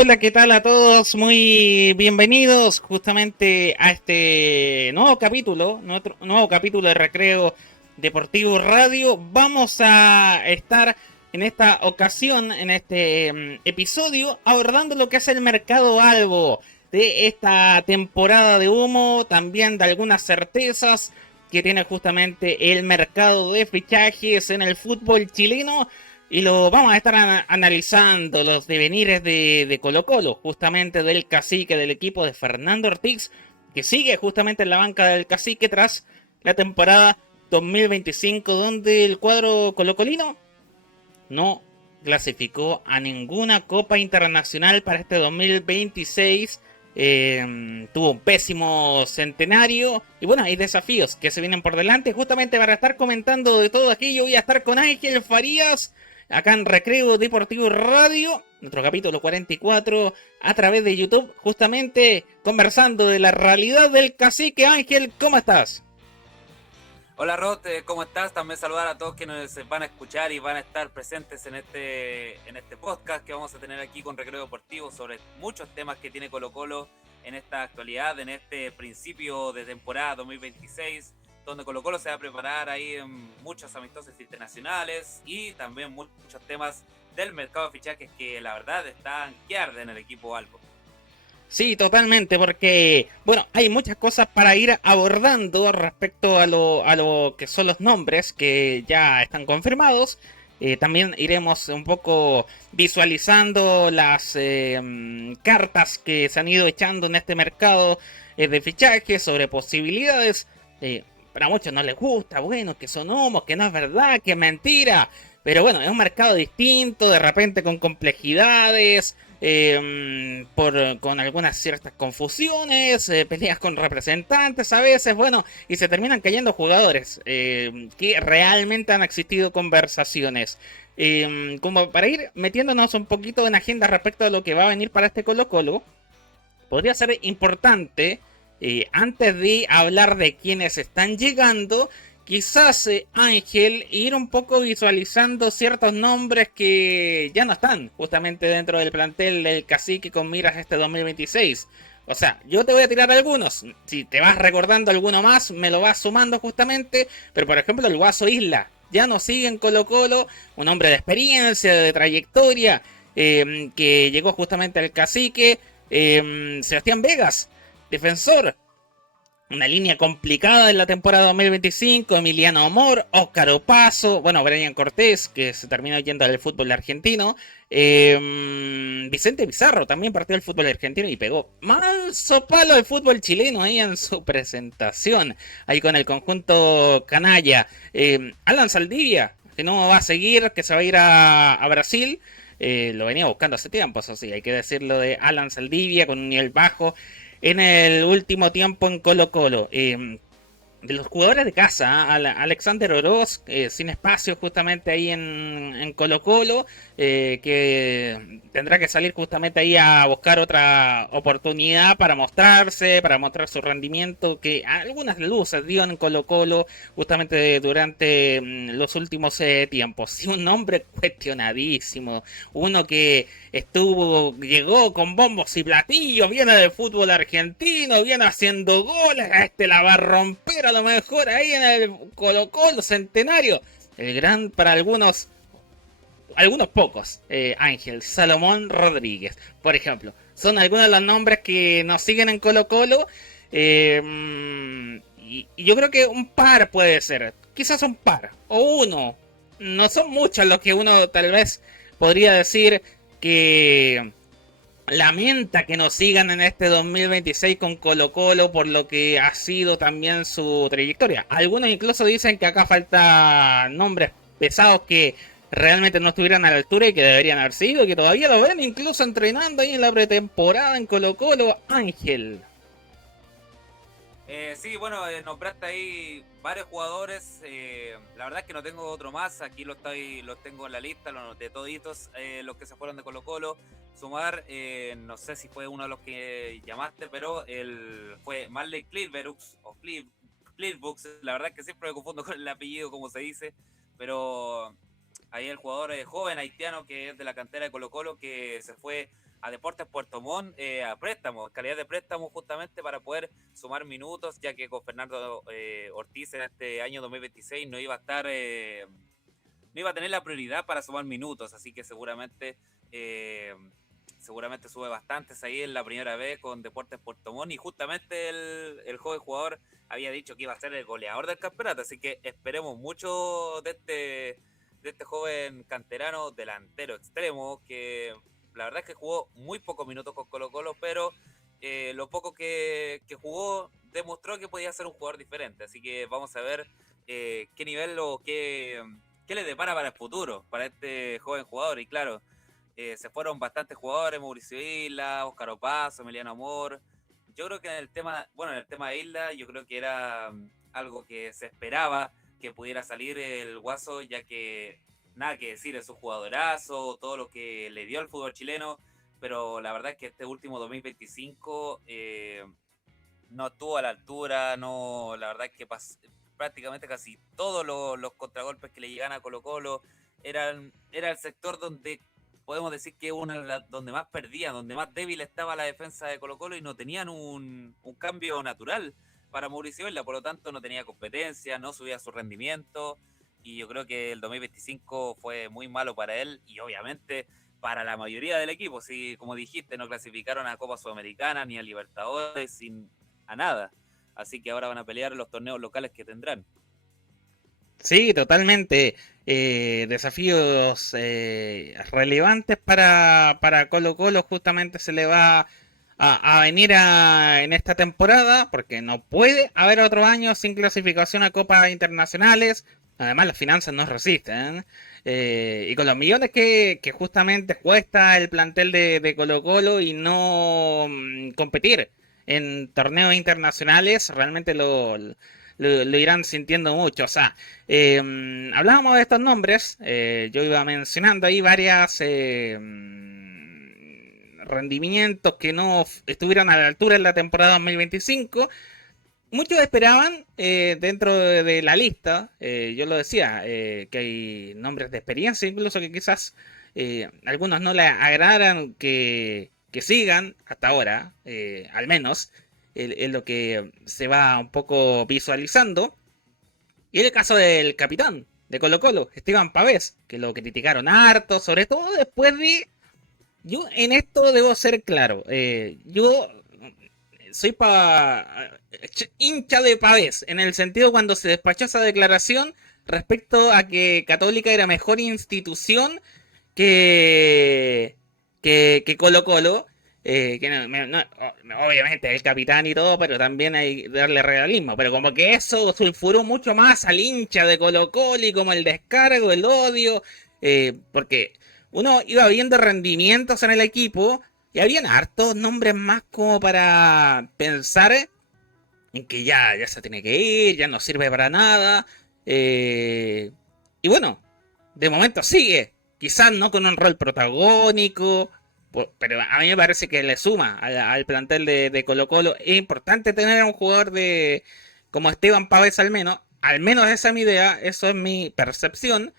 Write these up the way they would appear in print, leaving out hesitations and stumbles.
Hola, ¿qué tal a todos? Muy bienvenidos justamente a este nuevo capítulo de Recreo Deportivo Radio. Vamos a estar en esta ocasión, en este episodio, abordando lo que es el mercado albo de esta temporada de humo, también de algunas certezas que tiene justamente el mercado de fichajes en el fútbol chileno. Y lo vamos a estar analizando los devenires de Colo Colo, justamente del cacique del equipo de Fernando Ortiz, que sigue justamente en la banca del cacique tras la temporada 2025, donde el cuadro colocolino no clasificó a ninguna Copa Internacional para este 2026. Tuvo un pésimo centenario y bueno, hay desafíos que se vienen por delante. Justamente para estar comentando de todo aquello voy a estar con Ángel Farías acá en Recreo Deportivo Radio, nuestro capítulo 44 a través de YouTube, justamente conversando de la realidad del cacique. Ángel, ¿cómo estás? Hola Rod, ¿cómo estás? También saludar a todos que nos van a escuchar y van a estar presentes en este podcast que vamos a tener aquí con Recreo Deportivo sobre muchos temas que tiene Colo Colo en esta actualidad, en este principio de temporada 2026, donde Colo Colo se va a preparar ahí en muchos amistosos internacionales y también muchos temas del mercado de fichajes que la verdad están que arden en el equipo Albo. Sí, totalmente, porque, bueno, hay muchas cosas para ir abordando respecto a lo que son los nombres que ya están confirmados. También iremos un poco visualizando las cartas que se han ido echando en este mercado de fichajes sobre posibilidades. Para muchos no les gusta, bueno, que son humos, que no es verdad, que es mentira. Pero bueno, es un mercado distinto, de repente con complejidades, con algunas ciertas confusiones, peleas con representantes a veces, bueno, y se terminan cayendo jugadores que realmente han existido conversaciones. Como para ir metiéndonos un poquito en agenda respecto a lo que va a venir para este Colo Colo, podría ser importante, antes de hablar de quienes están llegando, quizás Ángel, ir un poco visualizando ciertos nombres que ya no están justamente dentro del plantel del cacique con miras este 2026. O sea, yo te voy a tirar algunos. Si te vas recordando alguno más, me lo vas sumando justamente. Pero por ejemplo, el Guaso Isla ya no sigue en Colo Colo. Un hombre de experiencia, de trayectoria, que llegó justamente al cacique. Sebastián Vegas, defensor. Una línea complicada en la temporada 2025. Emiliano Amor, Óscar Opaso, bueno, Brian Cortés, que se terminó yendo al fútbol argentino. Vicente Pizarro también partió del fútbol argentino y pegó manso palo al fútbol chileno ahí en su presentación, ahí con el conjunto canalla. Alan Saldivia, que no va a seguir, que se va a ir a Brasil. Lo venía buscando hace tiempo, eso sí, hay que decirlo de Alan Saldivia, con un nivel bajo en el último tiempo en Colo Colo. De los jugadores de casa, Alexander Oroz, sin espacio justamente ahí en Colo Colo, que tendrá que salir justamente ahí a buscar otra oportunidad para mostrarse, para mostrar su rendimiento, que algunas luces dio en Colo Colo justamente durante los últimos tiempos. Y un nombre cuestionadísimo, uno que llegó con bombos y platillos, viene del fútbol argentino, viene haciendo goles, a este la va a romper a lo mejor ahí en el Colo Colo Centenario. El gran para algunos pocos, Ángel Salomón Rodríguez, por ejemplo. Son algunos de los nombres que nos siguen en Colo Colo. Y yo creo que un par puede ser, quizás un par, o uno. No son muchos los que uno tal vez podría decir que lamenta que nos sigan en este 2026 con Colo Colo por lo que ha sido también su trayectoria. Algunos incluso dicen que acá falta nombres pesados que realmente no estuvieran a la altura y que deberían haber sido, que todavía lo ven incluso entrenando ahí en la pretemporada en Colo Colo. Ángel. Sí, bueno, nombraste ahí varios jugadores. La verdad es que no tengo otro más. Aquí los tengo en la lista, los de toditos, los que se fueron de Colo Colo. Sumar, no sé si fue uno de los que llamaste, pero fue Marley Cliverux o Clirbux. La verdad es que siempre me confundo con el apellido, como se dice. Pero ahí el jugador joven haitiano que es de la cantera de Colo Colo, que se fue a Deportes Puerto Montt a préstamo, calidad de préstamo justamente para poder sumar minutos, ya que con Fernando Ortiz en este año 2026 no iba a estar, no iba a tener la prioridad para sumar minutos, así que eh, seguramente sube bastantes ahí en la primera vez con Deportes Puerto Montt, y justamente el joven jugador había dicho que iba a ser el goleador del campeonato, así que esperemos mucho de este joven canterano delantero extremo, que la verdad es que jugó muy pocos minutos con Colo Colo, pero lo poco que jugó demostró que podía ser un jugador diferente, así que vamos a ver qué nivel o qué le depara para el futuro, para este joven jugador. Y claro, se fueron bastantes jugadores, Mauricio Isla, Óscar Opazo, Emiliano Amor. Yo creo que en el tema de Isla, yo creo que era algo que se esperaba que pudiera salir el Guaso, ya que nada que decir, es un jugadorazo, todo lo que le dio al fútbol chileno, pero la verdad es que este último 2025 no estuvo a la altura, no, la verdad es que prácticamente casi todos los contragolpes que le llegan a Colo Colo era el sector donde podemos decir que donde más perdía, donde más débil estaba la defensa de Colo Colo, y no tenían un cambio natural para Mauricio Vela, por lo tanto no tenía competencia, no subía su rendimiento, y yo creo que el 2025 fue muy malo para él y obviamente para la mayoría del equipo. Si, como dijiste, no clasificaron a Copa Sudamericana ni a Libertadores, a nada. Así que ahora van a pelear los torneos locales que tendrán. Sí, totalmente. Desafíos relevantes para Colo Colo justamente se le va a venir en esta temporada, porque no puede haber otro año sin clasificación a Copas Internacionales. Además, las finanzas no resisten. Y con los millones que justamente cuesta el plantel de Colo Colo y no competir en torneos internacionales, realmente lo irán sintiendo mucho. O sea, hablábamos de estos nombres, yo iba mencionando ahí varias rendimientos que no estuvieron a la altura en la temporada 2025. Muchos esperaban dentro de la lista, yo lo decía, que hay nombres de experiencia, incluso que quizás algunos no le agradaran que sigan hasta ahora, al menos, en lo que se va un poco visualizando. Y el caso del capitán de Colo Colo, Esteban Pavés, que lo criticaron harto, sobre todo después de... Yo en esto debo ser claro, yo soy hincha de Pavés, en el sentido cuando se despachó esa declaración respecto a que Católica era mejor institución que, que Colo Colo. Que obviamente el capitán y todo, pero también hay que darle realismo. Pero como que eso sulfuró mucho más al hincha de Colo Colo y como el descargo, el odio. Porque uno iba viendo rendimientos en el equipo y habían hartos nombres más como para pensar en que ya se tiene que ir, ya no sirve para nada. Y bueno, de momento sigue. Quizás no con un rol protagónico, pero a mí me parece que le suma al plantel de Colo Colo. Es importante tener a un jugador como Esteban Pávez al menos esa es mi idea, eso es mi percepción.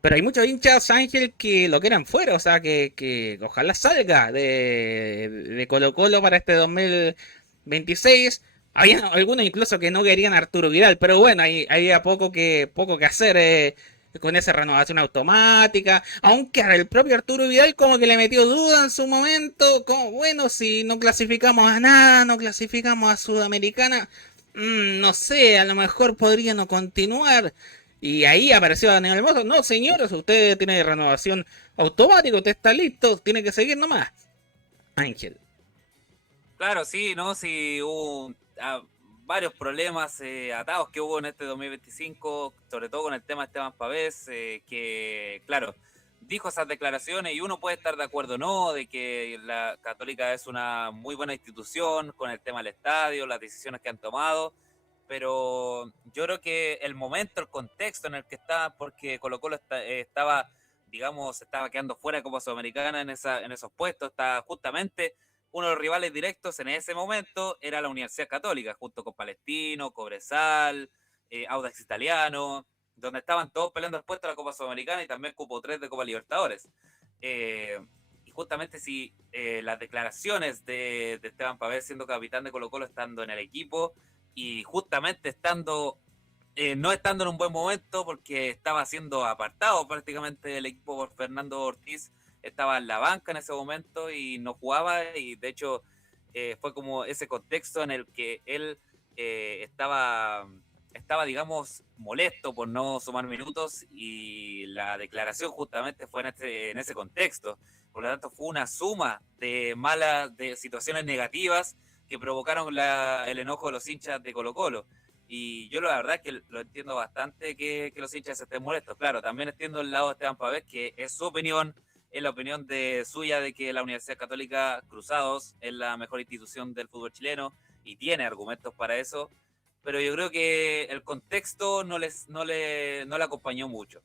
Pero hay muchos hinchas, Ángel, que lo quieren fuera, o sea, que ojalá salga de Colo Colo para este 2026. Había algunos incluso que no querían a Arturo Vidal, pero bueno, hay poco que hacer con esa renovación automática. Aunque el propio Arturo Vidal como que le metió duda en su momento, como bueno, si no clasificamos a nada, no clasificamos a Sudamericana, no sé, a lo mejor podría no continuar. Y ahí apareció Daniel Hermoso. No, señores, usted tiene renovación automática, usted está listo, tiene que seguir nomás. Ángel. Claro, sí, ¿no? Sí, hubo varios problemas atados que hubo en este 2025, sobre todo con el tema de Esteban Pavés, que, claro, dijo esas declaraciones y uno puede estar de acuerdo o no, de que la Católica es una muy buena institución con el tema del estadio, las decisiones que han tomado, pero yo creo que el momento, el contexto en el que está, porque Colo Colo estaba, digamos, estaba quedando fuera de Copa Sudamericana en esos puestos, está justamente uno de los rivales directos en ese momento era la Universidad Católica, junto con Palestino, Cobresal, Audax Italiano, donde estaban todos peleando el puesto de la Copa Sudamericana y también cupo 3 de Copa Libertadores. Eh, y justamente si las declaraciones de Esteban Pavés siendo capitán de Colo-Colo, estando en el equipo y justamente no estando en un buen momento porque estaba siendo apartado prácticamente del equipo por Fernando Ortiz, estaba en la banca en ese momento y no jugaba, y de hecho fue como ese contexto en el que él estaba, digamos, molesto por no sumar minutos, y la declaración justamente fue en ese contexto. Por lo tanto, fue una suma de situaciones negativas que provocaron el enojo de los hinchas de Colo-Colo. Y yo la verdad es que lo entiendo bastante que los hinchas estén molestos. Claro, también entiendo el lado de Esteban Pavés, que es su opinión, es la opinión suya de que la Universidad Católica Cruzados es la mejor institución del fútbol chileno y tiene argumentos para eso, pero yo creo que el contexto no le acompañó mucho.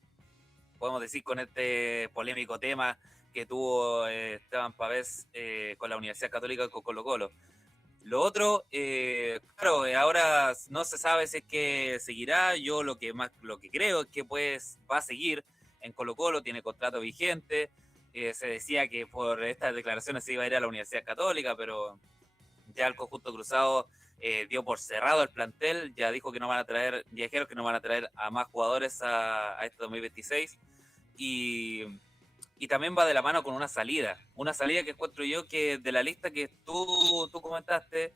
Podemos decir, con este polémico tema que tuvo Esteban Pavés con la Universidad Católica y con Colo-Colo. Lo otro, claro, ahora no se sabe si es que seguirá. Yo lo que creo es que pues va a seguir en Colo-Colo, tiene contrato vigente. Se decía que por estas declaraciones se iba a ir a la Universidad Católica, pero ya el conjunto cruzado dio por cerrado el plantel, ya dijo que no van a traer, ya dijeron que no van a traer a más jugadores a este 2026, y también va de la mano con una salida que encuentro yo que de la lista que tú comentaste,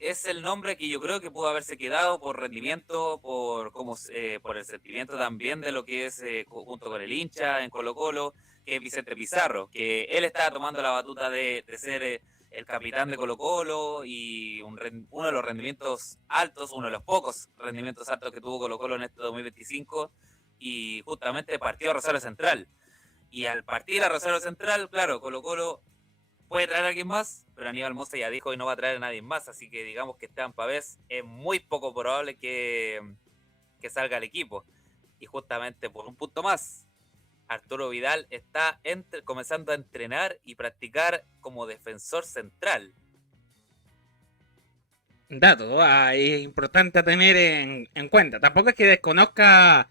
es el nombre que yo creo que pudo haberse quedado por rendimiento, por el sentimiento también de lo que es junto con el hincha en Colo-Colo, que es Vicente Pizarro, que él estaba tomando la batuta de ser el capitán de Colo-Colo, y uno de los rendimientos altos, uno de los pocos rendimientos altos que tuvo Colo-Colo en este 2025, y justamente partió a Rosario Central. Y al partir a Rosario Central, claro, Colo-Colo puede traer a alguien más, pero Aníbal Mosa ya dijo que no va a traer a nadie más, así que digamos que Esteban Pavés es muy poco probable que salga al equipo. Y justamente por un punto más, Arturo Vidal está comenzando a entrenar y practicar como defensor central. Dato, es importante tener en cuenta. Tampoco es que desconozca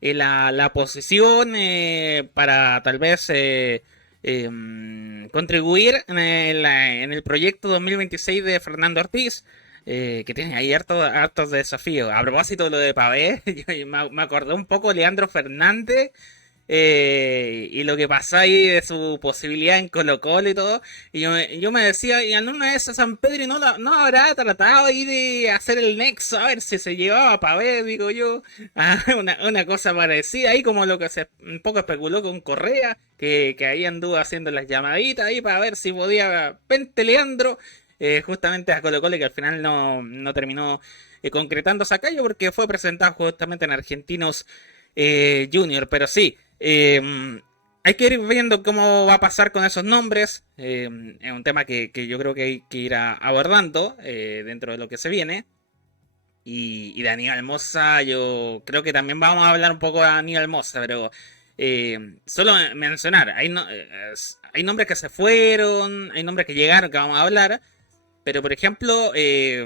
la posición para tal vez contribuir en el proyecto 2026 de Fernando Ortiz, que tiene ahí hartos desafíos. A propósito de lo de Pavé, me acordé un poco de Leandro Fernández. Y lo que pasa ahí de su posibilidad en Colo-Colo y todo. Y yo me decía, y alguna vez a San Pedro no habrá tratado ahí de hacer el nexo, a ver si se llevaba para ver, digo yo. Una cosa parecida ahí, como lo que se un poco especuló con Correa, que ahí anduvo haciendo las llamaditas ahí para ver si podía Pente Leandro, justamente a Colo-Colo, que al final no terminó concretando Sacayo, porque fue presentado justamente en Argentinos Junior, pero sí. Hay que ir viendo cómo va a pasar con esos nombres. Es un tema que yo creo que hay que ir abordando dentro de lo que se viene. Y de Aníbal Mosa, yo creo que también vamos a hablar un poco de Aníbal Mosa, pero solo mencionar, hay nombres que se fueron, hay nombres que llegaron, que vamos a hablar, pero por ejemplo, hay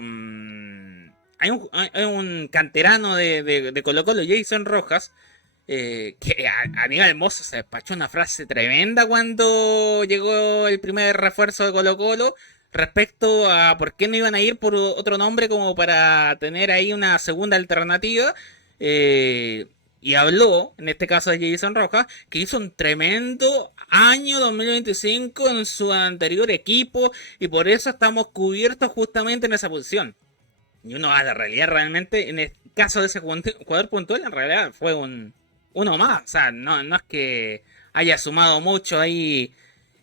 un canterano de Colo-Colo, Jason Rojas, que Aníbal Mosa se despachó una frase tremenda cuando llegó el primer refuerzo de Colo-Colo respecto a por qué no iban a ir por otro nombre como para tener ahí una segunda alternativa. Y habló, en este caso de Jason Rojas, que hizo un tremendo año 2025 en su anterior equipo y por eso estamos cubiertos justamente en esa posición. Y uno a la realidad realmente, en el caso de ese jugador puntual, en realidad fue uno más. O sea, no es que haya sumado mucho ahí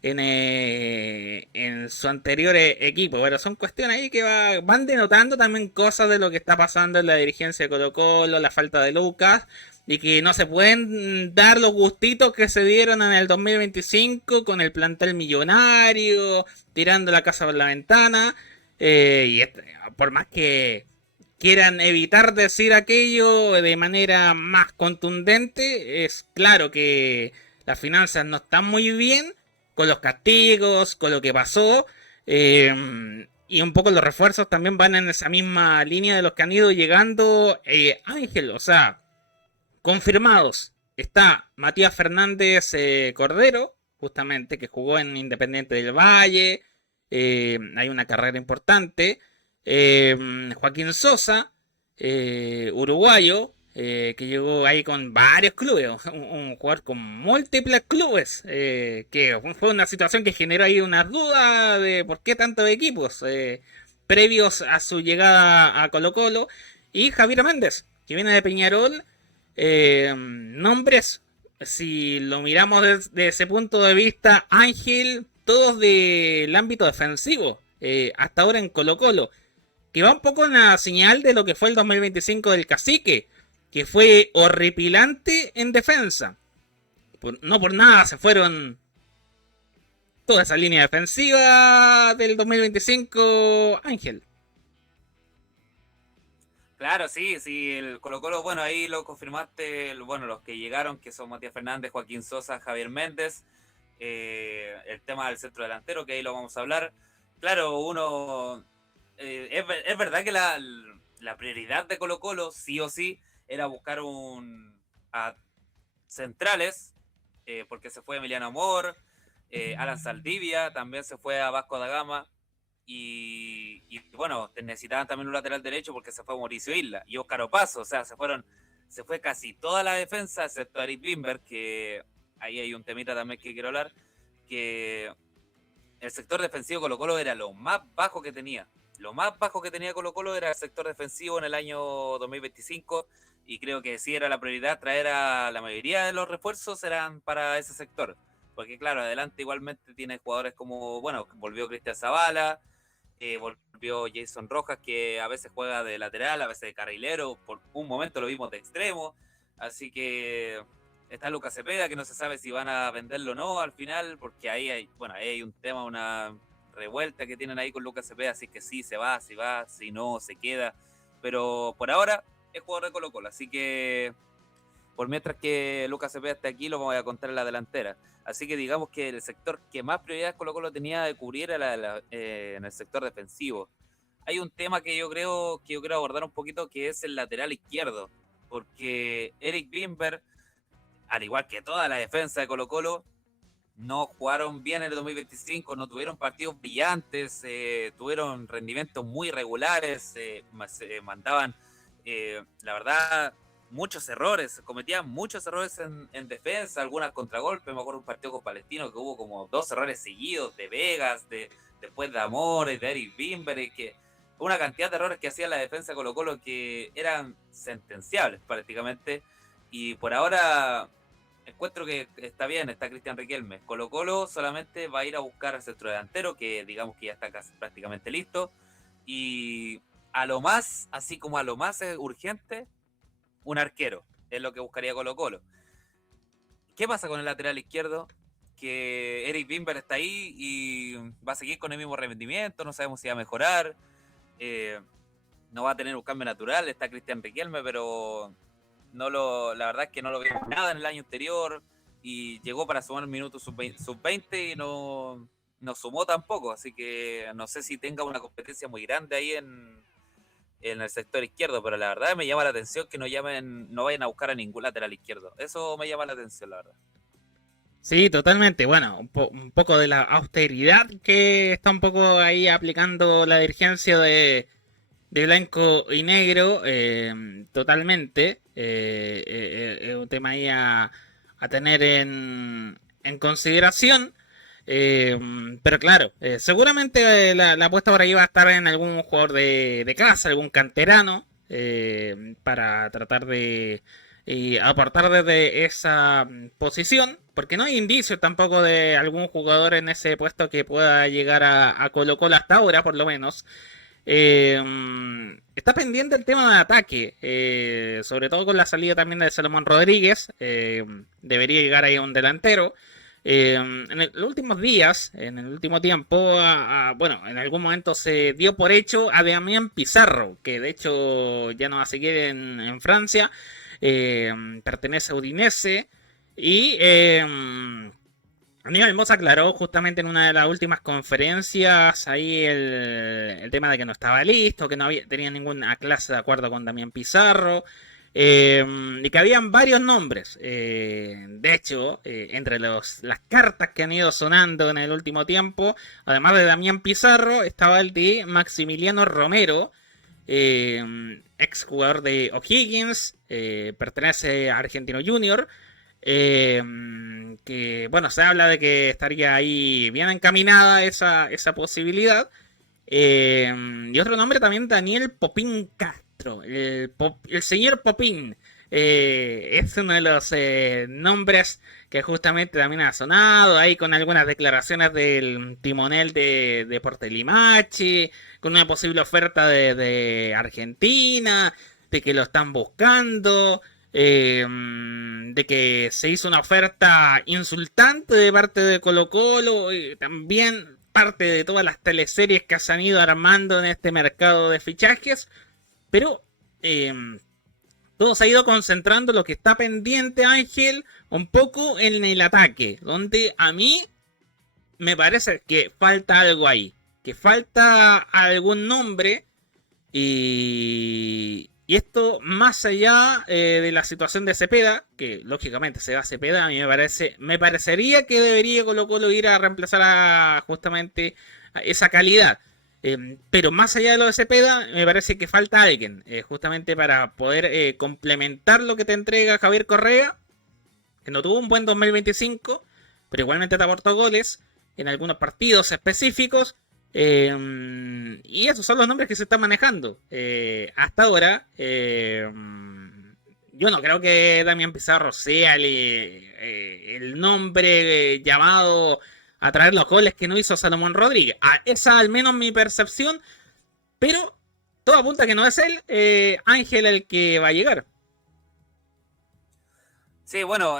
en su anterior equipo, pero son cuestiones ahí que van denotando también cosas de lo que está pasando en la dirigencia de Colo-Colo, la falta de Lucas, y que no se pueden dar los gustitos que se dieron en el 2025 con el plantel millonario, tirando la casa por la ventana, por más que quieran evitar decir aquello de manera más contundente, es claro que las finanzas no están muy bien con los castigos, con lo que pasó, y un poco los refuerzos también van en esa misma línea de los que han ido llegando. Ángel, o sea, confirmados está Matías Fernández Cordero, justamente, que jugó en Independiente del Valle, hay una carrera importante. Joaquín Sosa, uruguayo, que llegó ahí con varios clubes, un jugador con múltiples clubes, que fue una situación que generó ahí una duda de por qué tantos equipos previos a su llegada a Colo Colo. Y Javier Méndez, que viene de Peñarol, nombres, si lo miramos desde ese punto de vista, Ángel, todos del ámbito defensivo, hasta ahora en Colo Colo, que va un poco en la señal de lo que fue el 2025 del Cacique, que fue horripilante en defensa. No por nada se fueron toda esa línea defensiva del 2025, Ángel. Claro, sí, sí, el Colo-Colo, bueno, ahí lo confirmaste, bueno, los que llegaron, que son Matías Fernández, Joaquín Sosa, Javier Méndez, el tema del centro delantero, que ahí lo vamos a hablar. Claro, uno, es verdad que la prioridad de Colo-Colo, sí o sí, era buscar a centrales, porque se fue Emiliano Amor, Alan Saldivia, también se fue a Vasco da Gama, y bueno, necesitaban también un lateral derecho porque se fue Mauricio Isla y Óscar Opaso, o sea, se fue casi toda la defensa, excepto Eric Bimber, que ahí hay un temita también que quiero hablar, que el sector defensivo Colo Colo era lo más bajo que tenía. Lo más bajo que tenía Colo Colo era el sector defensivo en el año 2025, y creo que sí era la prioridad traer a la mayoría de los refuerzos eran para ese sector. Porque claro, adelante igualmente tiene jugadores como, bueno, volvió Cristian Zavala, volvió Jason Rojas, que a veces juega de lateral, a veces de carrilero, por un momento lo vimos de extremo, así que está Lucas Cepeda, que no se sabe si van a venderlo o no al final, porque ahí hay un tema, una revuelta que tienen ahí con Lucas Cepeda, así que sí, se va, si no, se queda, pero por ahora es jugador de Colo Colo, así que por mientras que Lucas Cepeda esté aquí, lo voy a contar en la delantera. Así que digamos que el sector que más prioridad Colo Colo tenía de cubrir era en el sector defensivo. Hay un tema que yo creo abordar un poquito, que es el lateral izquierdo, porque Eric Bimber, al igual que toda la defensa de Colo Colo, no jugaron bien en el 2025, no tuvieron partidos brillantes, tuvieron rendimientos muy regulares, mandaban, la verdad, muchos errores, cometían muchos errores en defensa, algunas contragolpes. Me acuerdo un partido con Palestino que hubo como 2 errores seguidos de Vegas, después de Amores, de Eric Bimber, que una cantidad de errores que hacía la defensa de Colo Colo que eran sentenciables prácticamente. Y por ahora encuentro que está bien, está Cristian Riquelme. Colo Colo solamente va a ir a buscar al centro delantero, que digamos que ya está casi prácticamente listo, y a lo más, así como a lo más urgente, un arquero, es lo que buscaría Colo Colo. ¿Qué pasa con el lateral izquierdo? Que Eric Bimber está ahí y va a seguir con el mismo rendimiento, no sabemos si va a mejorar, no va a tener un cambio natural, está Cristian Riquelme, pero la verdad es que no lo vimos nada en el año anterior, y llegó para sumar minutos sub-20 y no sumó tampoco, así que no sé si tenga una competencia muy grande ahí en el sector izquierdo, pero la verdad me llama la atención que no vayan a buscar a ningún lateral izquierdo. Eso me llama la atención, la verdad. Sí, totalmente. Bueno, un poco de la austeridad que está un poco ahí aplicando la dirigencia de blanco y negro, totalmente. Es un tema ahí a tener en consideración. Pero claro, seguramente la apuesta por ahí va a estar en algún jugador de casa, algún canterano, para tratar de aportar desde esa posición, porque no hay indicios tampoco de algún jugador en ese puesto que pueda llegar a Colo Colo hasta ahora, por lo menos. Está pendiente el tema de ataque, sobre todo con la salida también de Salomón Rodríguez. Debería llegar ahí un delantero. En los últimos días, en el último tiempo, bueno, en algún momento se dio por hecho a Damián Pizarro, que de hecho ya no va a seguir en Francia, pertenece a Udinese, y Aníbal Mosa aclaró justamente en una de las últimas conferencias ahí el tema de que no estaba listo, que no tenía ninguna clase de acuerdo con Damián Pizarro. y que habían varios nombres. De hecho, entre las cartas que han ido sonando en el último tiempo, además de Damián Pizarro, estaba el de Maximiliano Romero, ex jugador de O'Higgins, pertenece a Argentino Junior. Que bueno, se habla de que estaría ahí bien encaminada esa posibilidad. Y otro nombre también, Daniel Popín Castro, el señor Popín. Es uno de los nombres que justamente también ha sonado, ahí con algunas declaraciones del timonel de Deportes Limache, con una posible oferta de Argentina, de que lo están buscando. De que se hizo una oferta insultante de parte de Colo Colo, y también parte de todas las teleseries que se han ido armando en este mercado de fichajes, pero todo se ha ido concentrando lo que está pendiente, Ángel, un poco en el ataque, donde a mí me parece que falta algo ahí, que falta algún nombre. Y esto más allá de la situación de Cepeda, que lógicamente se va a Cepeda, a mí me parecería que debería Colo Colo ir a reemplazar justamente a esa calidad. Pero más allá de lo de Cepeda, me parece que falta alguien, justamente para poder complementar lo que te entrega Javier Correa, que no tuvo un buen 2025, pero igualmente te aportó goles en algunos partidos específicos. Y esos son los nombres que se están manejando hasta ahora. Yo no creo que Damián Pizarro sea el nombre llamado a traer los goles que no hizo Salomón Rodríguez. Esa al menos mi percepción, pero todo apunta a que no es él, Ángel, el que va a llegar. Sí, bueno,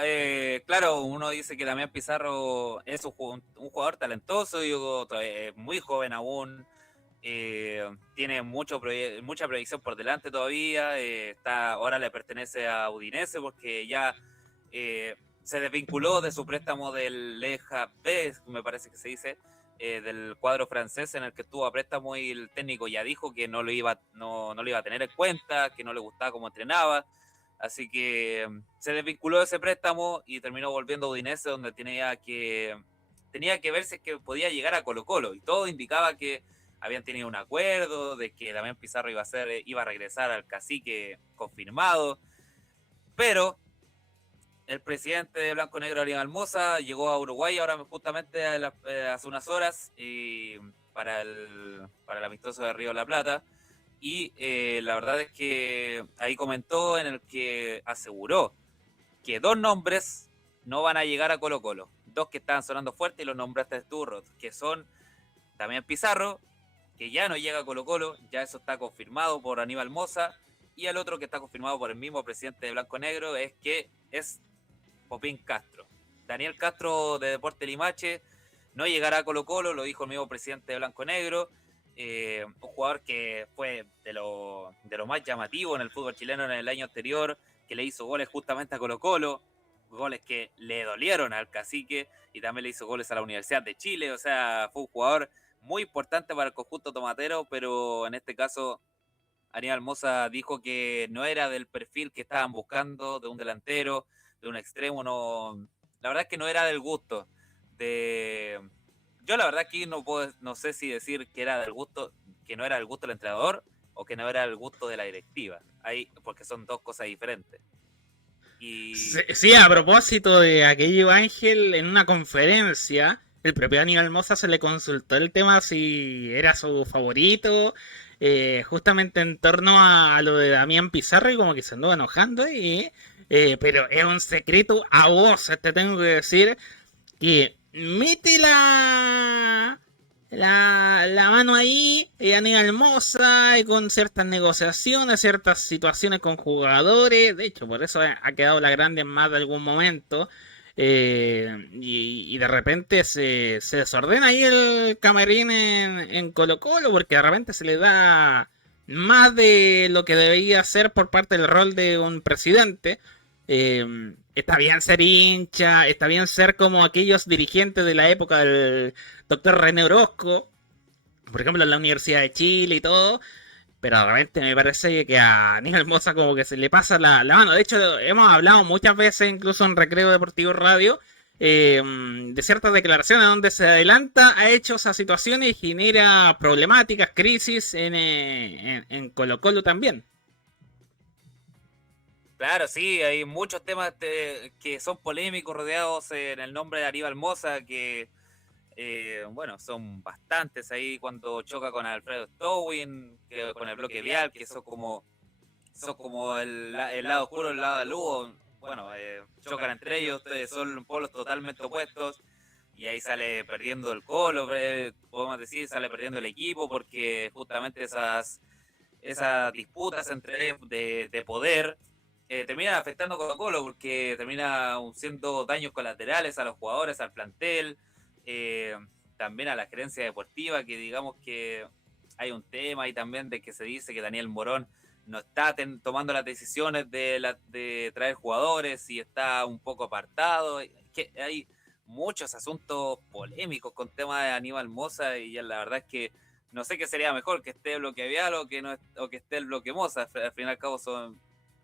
claro, uno dice que Damián Pizarro es un jugador talentoso, digo, muy joven aún, tiene mucha proyección por delante todavía, ahora le pertenece a Udinese porque ya se desvinculó de su préstamo del Leja B, me parece que se dice, del cuadro francés en el que estuvo a préstamo, y el técnico ya dijo que no lo iba a tener en cuenta, que no le gustaba cómo entrenaba. Así que se desvinculó de ese préstamo y terminó volviendo a Udinese, donde tenía que verse que podía llegar a Colo Colo. Y todo indicaba que habían tenido un acuerdo, de que Damián Pizarro iba a regresar al cacique confirmado. Pero el presidente de Blanco Negro, Ariel Almoza, llegó a Uruguay ahora justamente hace unas horas para el amistoso de Río de la Plata. Y la verdad es que ahí comentó, en el que aseguró que 2 nombres no van a llegar a Colo Colo. 2 que estaban sonando fuerte y los nombraste tú, Rod, que son Damián Pizarro, que ya no llega a Colo Colo, ya eso está confirmado por Aníbal Moza, y el otro que está confirmado por el mismo presidente de Blanco Negro es Popín Castro. Daniel Castro, de Deportes Limache, no llegará a Colo Colo, lo dijo el mismo presidente de Blanco Negro. Un jugador que fue de lo más llamativo en el fútbol chileno en el año anterior, que le hizo goles justamente a Colo Colo, goles que le dolieron al cacique, y también le hizo goles a la Universidad de Chile. O sea, fue un jugador muy importante para el conjunto tomatero, pero en este caso Aníbal Moza dijo que no era del perfil que estaban buscando, de un delantero, de un extremo. No, la verdad es que no era del gusto de... Yo la verdad aquí no sé si decir que era del gusto, que no era del gusto del entrenador, o que no era del gusto de la directiva, porque son dos cosas diferentes. Y Sí, a propósito de aquello, Ángel, en una conferencia, el propio Aníbal Moza se le consultó el tema si era su favorito, justamente en torno a lo de Damián Pizarro, y como que se andó enojando, pero es un secreto a voces, te tengo que decir, que mete la mano ahí, Aníbal Moza, y con ciertas negociaciones, ciertas situaciones con jugadores. De hecho, por eso ha quedado la grande en más de algún momento. Y de repente se desordena ahí el camerín en Colo Colo, porque de repente se le da más de lo que debería ser por parte del rol de un presidente. Está bien ser hincha, está bien ser como aquellos dirigentes de la época del doctor René Orozco, por ejemplo, en la Universidad de Chile y todo, pero realmente me parece que a Aníbal Mosa como que se le pasa la mano. De hecho, hemos hablado muchas veces, incluso en Recreo Deportivo Radio, de ciertas declaraciones donde se adelanta a hechos, a situaciones y genera problemáticas, crisis en Colo Colo también. Claro, sí, hay muchos temas que son polémicos rodeados en el nombre de Aníbal Mosa, que bueno, son bastantes ahí cuando choca con Alfredo Stowin, con el bloque vial, que son como el lado oscuro, el lado de luz. Bueno, chocan entre ellos, son polos totalmente opuestos, y ahí sale perdiendo el Colo, podemos decir, sale perdiendo el equipo, porque justamente esas disputas entre ellos de poder terminan afectando a Colo Colo, porque termina haciendo daños colaterales a los jugadores, al plantel, también a la gerencia deportiva, que digamos que hay un tema ahí también de que se dice que Daniel Morón no está tomando las decisiones de traer jugadores y está un poco apartado, que hay muchos asuntos polémicos con tema de Aníbal Mosa, y ya la verdad es que no sé qué sería mejor, que esté el bloque vial o que esté el bloque Mosa. Al fin y al cabo son,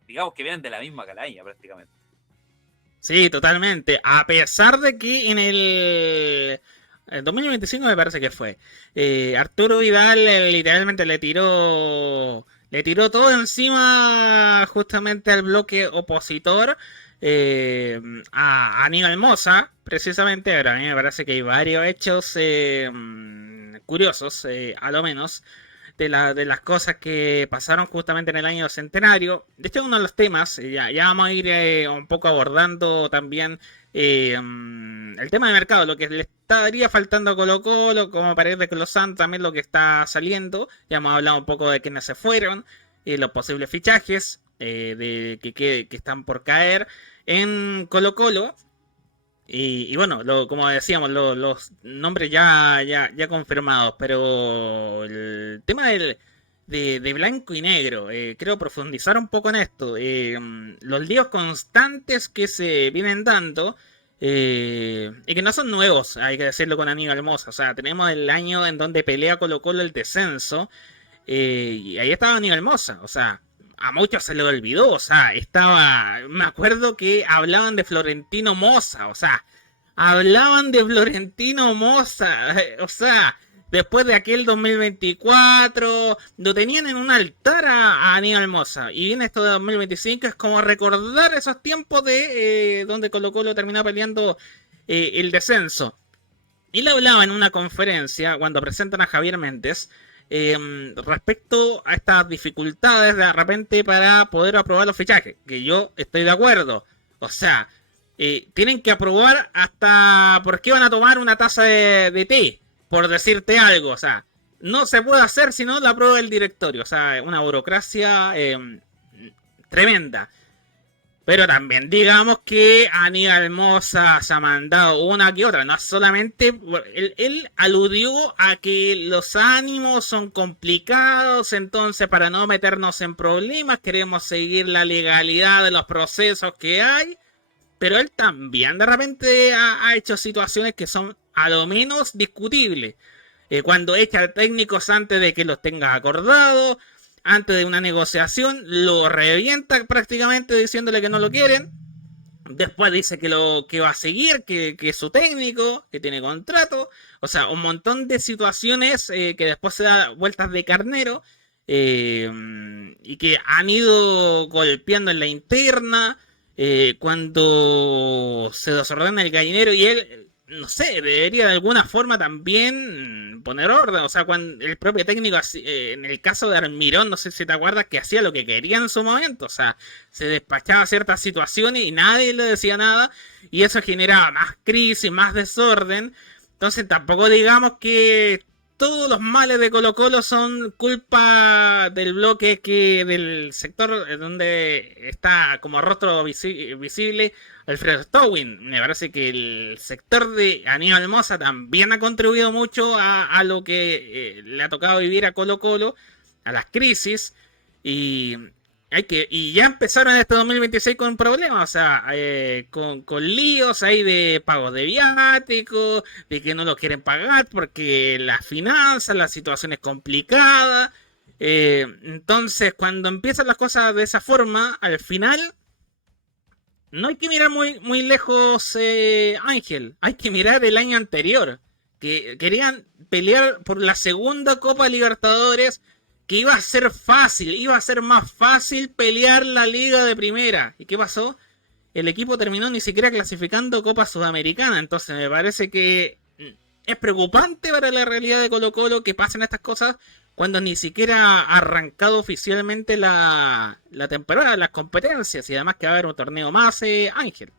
digamos que vienen de la misma calaña prácticamente. Sí, totalmente. A pesar de que en 2025 me parece que fue, Arturo Vidal literalmente le tiró todo encima justamente al bloque opositor, a Aníbal Mosa, precisamente. Pero a mí me parece que hay varios hechos curiosos, a lo menos, de las cosas que pasaron justamente en el año centenario. De hecho, uno de los temas, ya vamos a ir un poco abordando también el tema de mercado, lo que le estaría faltando a Colo Colo, como Paredes de Closán, también lo que está saliendo. Ya hemos hablado un poco de quiénes se fueron, los posibles fichajes que están por caer en Colo Colo. Y bueno, como decíamos, los nombres ya confirmados, pero el tema de blanco y negro, creo profundizar un poco en esto. Los líos constantes que se vienen dando, y que no son nuevos, hay que decirlo con Aníbal Mosa. O sea, tenemos el año en donde pelea Colo Colo el descenso, y ahí estaba Aníbal Mosa. O sea, a muchos se le olvidó. O sea, me acuerdo que hablaban de Florentino Mosa. O sea, hablaban de Florentino Mosa. O sea, después de aquel 2024, lo tenían en un altar a Aníbal Mosa. Y viene esto de 2025, es como recordar esos tiempos de donde Colo Colo terminó peleando el descenso. Y le hablaba en una conferencia cuando presentan a Javier Méndez, respecto a estas dificultades de repente para poder aprobar los fichajes, que yo estoy de acuerdo. O sea, tienen que aprobar hasta por qué van a tomar una taza de té, por decirte algo. O sea, no se puede hacer si no la aprueba el directorio. O sea, una burocracia tremenda. Pero también digamos que Aníbal Mosa se ha mandado una que otra. No solamente... Él aludió a que los ánimos son complicados, entonces para no meternos en problemas queremos seguir la legalidad de los procesos que hay. Pero él también de repente ha hecho situaciones que son a lo menos discutibles. Cuando echa técnicos antes de que los tenga acordados, antes de una negociación, lo revienta prácticamente diciéndole que no lo quieren. Después dice que va a seguir, que es su técnico, que tiene contrato. O sea, un montón de situaciones que después se da vueltas de carnero, y que han ido golpeando en la interna. Cuando se desordena el gallinero, y él, no sé, debería de alguna forma también poner orden. O sea, cuando el propio técnico, en el caso de Almirón, no sé si te acuerdas, que hacía lo que quería en su momento. O sea, se despachaba ciertas situaciones y nadie le decía nada, y eso generaba más crisis, más desorden. Entonces tampoco digamos que todos los males de Colo Colo son culpa del bloque, del sector donde está como rostro visible Alfredo Stowin. Me parece que el sector de Aníbal Mosa también ha contribuido mucho a lo que le ha tocado vivir a Colo Colo, a las crisis. Y ya empezaron este 2026 con problemas, o sea, con líos ahí de pagos de viáticos, de que no lo quieren pagar porque las finanzas, la situación es complicada. Entonces, cuando empiezan las cosas de esa forma, al final no hay que mirar muy lejos, Ángel. Hay que mirar el año anterior. Que querían pelear por la segunda Copa Libertadores. Que iba a ser fácil. Iba a ser más fácil pelear la Liga de Primera. ¿Y qué pasó? El equipo terminó ni siquiera clasificando Copa Sudamericana. Entonces me parece que es preocupante para la realidad de Colo-Colo que pasen estas cosas cuando ni siquiera ha arrancado oficialmente la temporada, las competencias, y además que va a haber un torneo más, Ángel.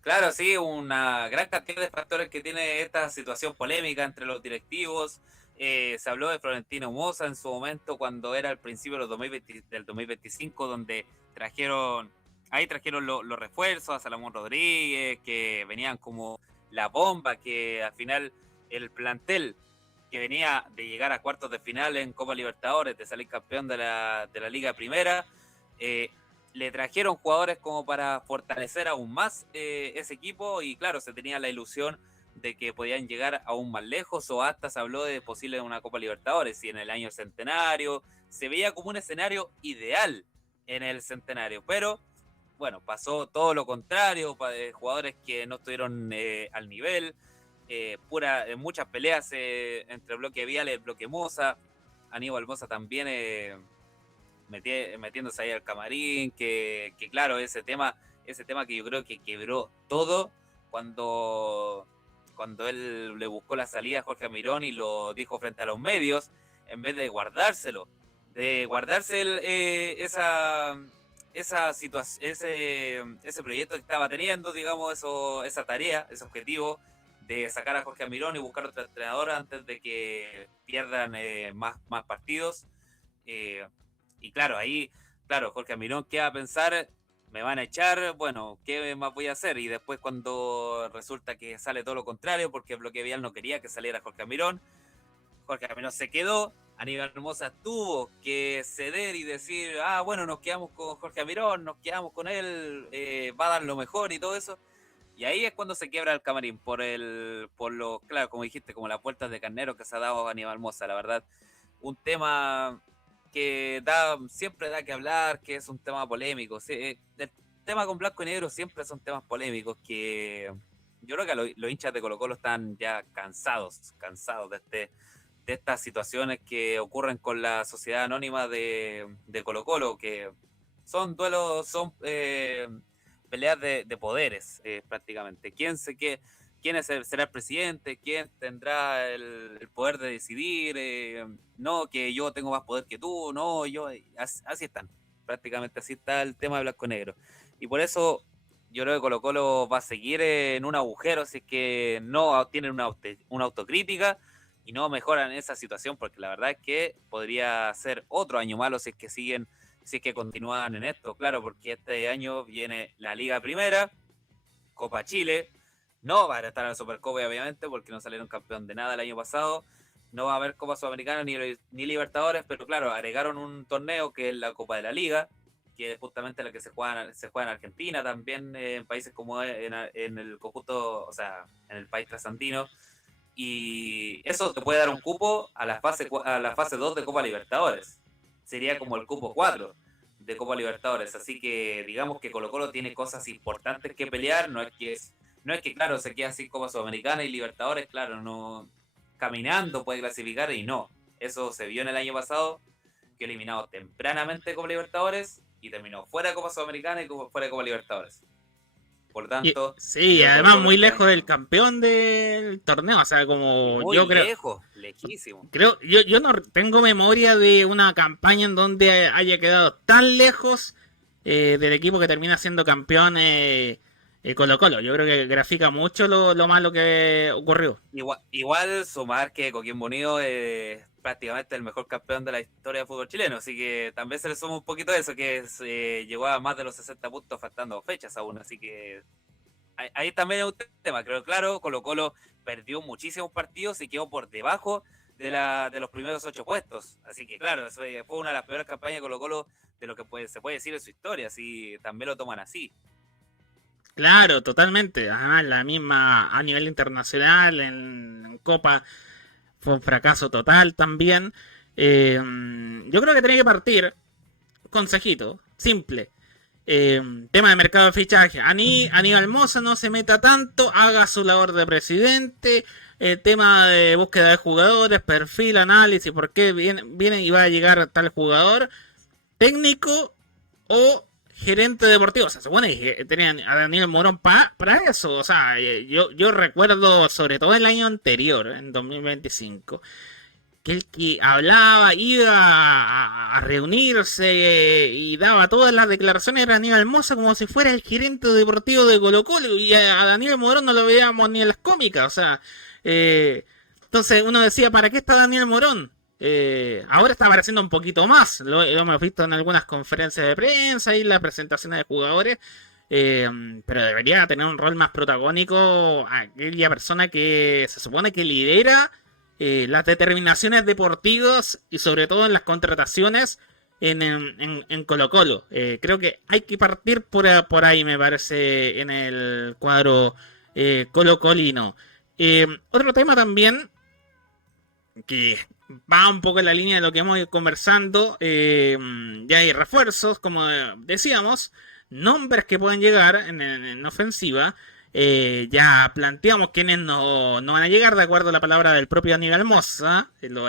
Claro, sí, una gran cantidad de factores que tiene esta situación polémica entre los directivos. Se habló de Florentino Moza en su momento cuando era al principio de los 2020, del 2025, donde trajeron los refuerzos a Salomón Rodríguez, que venían como la bomba, que al final el plantel que venía de llegar a cuartos de final en Copa Libertadores, de salir campeón de la Liga Primera, le trajeron jugadores como para fortalecer aún más ese equipo, y claro, se tenía la ilusión de que podían llegar aún más lejos, o hasta se habló de posible una Copa Libertadores, y en el año centenario se veía como un escenario ideal en el centenario, pero bueno, pasó todo lo contrario, jugadores que no estuvieron al nivel, muchas peleas entre bloque Viale y bloque Moza, Aníbal Moza también metiéndose ahí al camarín, que claro, ese tema que yo creo que quebró todo cuando él le buscó la salida a Jorge Mirón y lo dijo frente a los medios, en vez de guardárselo, de guardarse esa situación, ese proyecto que estaba teniendo, digamos, esa tarea, ese objetivo de sacar a Jorge Mirón y buscar otro entrenador antes de que pierdan más partidos. Y claro, ahí, claro, Jorge Mirón queda a pensar, me van a echar, bueno, ¿qué más voy a hacer? Y después cuando resulta que sale todo lo contrario, porque Bloque Vial no quería que saliera Jorge Mirón se quedó, Aníbal Hermosa tuvo que ceder y decir, bueno, nos quedamos con Jorge Mirón, nos quedamos con él, va a dar lo mejor y todo eso. Y ahí es cuando se quiebra el camarín, claro, como dijiste, como las puertas de carnero que se ha dado a Aníbal Hermosa, la verdad. Un tema que siempre da que hablar, que es un tema polémico. Sí, el tema con blanco y negro siempre son temas polémicos que yo creo que los hinchas de Colo-Colo están ya cansados de estas situaciones que ocurren con la sociedad anónima de Colo-Colo, que son duelos, son peleas de poderes prácticamente. ¿Quién será el presidente? ¿Quién tendrá el poder de decidir? No, que yo tengo más poder que tú, no, así están. Prácticamente así está el tema de blanco-negro. Y por eso yo creo que Colo-Colo va a seguir en un agujero si es que no tienen una autocrítica y no mejoran esa situación, porque la verdad es que podría ser otro año malo si es que continúan en esto. Claro, porque este año viene la Liga Primera, Copa Chile. No va a estar en la Supercopa, obviamente, porque no salieron campeón de nada el año pasado. No va a haber Copa Sudamericana ni Libertadores, pero claro, agregaron un torneo que es la Copa de la Liga, que es justamente la que se juega en Argentina, también en países como en el conjunto, o sea, en el país trasandino. Y eso te puede dar un cupo a la fase 2 de Copa Libertadores. Sería como el cupo 4 de Copa Libertadores. Así que digamos que Colo-Colo tiene cosas importantes que pelear. No es que claro, se queda así Copa Sudamericana y Libertadores, claro, no caminando puede clasificar, y no. Eso se vio en el año pasado, que eliminado tempranamente Copa Libertadores y terminó fuera de Copa Sudamericana y fuera de Copa Libertadores. Por tanto, sí, además muy lejos del campeón del torneo, o sea, como muy yo creo, lejos, lejísimo. Yo no tengo memoria de una campaña en donde haya quedado tan lejos del equipo que termina siendo campeón Colo-Colo. Yo creo que grafica mucho lo malo que ocurrió. Igual sumar que Coquimbo Unido es prácticamente el mejor campeón de la historia del fútbol chileno, así que también se le suma un poquito eso, que llegó a más de los 60 puntos faltando fechas aún, así que ahí también es un tema. Creo claro, Colo-Colo perdió muchísimos partidos y quedó por debajo de los primeros 8 puestos, así que claro, eso fue una de las peores campañas de Colo-Colo de lo que se puede decir en su historia, así también lo toman así. Claro, totalmente. Además, la misma a nivel internacional, en Copa, fue un fracaso total también. Yo creo que tenía que partir, consejito, simple. Tema de mercado de fichaje. Aníbal Mosa no se meta tanto, haga su labor de presidente. Tema de búsqueda de jugadores, perfil, análisis, por qué viene y va a llegar tal jugador. Técnico o gerente deportivo. O sea, se supone que tenían a Daniel Morón para eso. O sea, yo recuerdo, sobre todo el año anterior, en 2025, que el que hablaba, iba a reunirse y daba todas las declaraciones era Daniel Mosa como si fuera el gerente deportivo de Colo-Colo, y a Daniel Morón no lo veíamos ni en las cómicas. O sea, entonces uno decía, ¿para qué está Daniel Morón? Ahora está apareciendo un poquito más, lo hemos visto en algunas conferencias de prensa y las presentaciones de jugadores, pero debería tener un rol más protagónico aquella persona que se supone que lidera las determinaciones deportivas y sobre todo en las contrataciones en Colo-Colo. Creo que hay que partir por ahí, me parece, en el cuadro colocolino. Otro tema también que va un poco en la línea de lo que hemos ido conversando. Ya hay refuerzos, como decíamos, nombres que pueden llegar en ofensiva. Ya planteamos quiénes no van a llegar de acuerdo a la palabra del propio Aníbal Mosa. Lo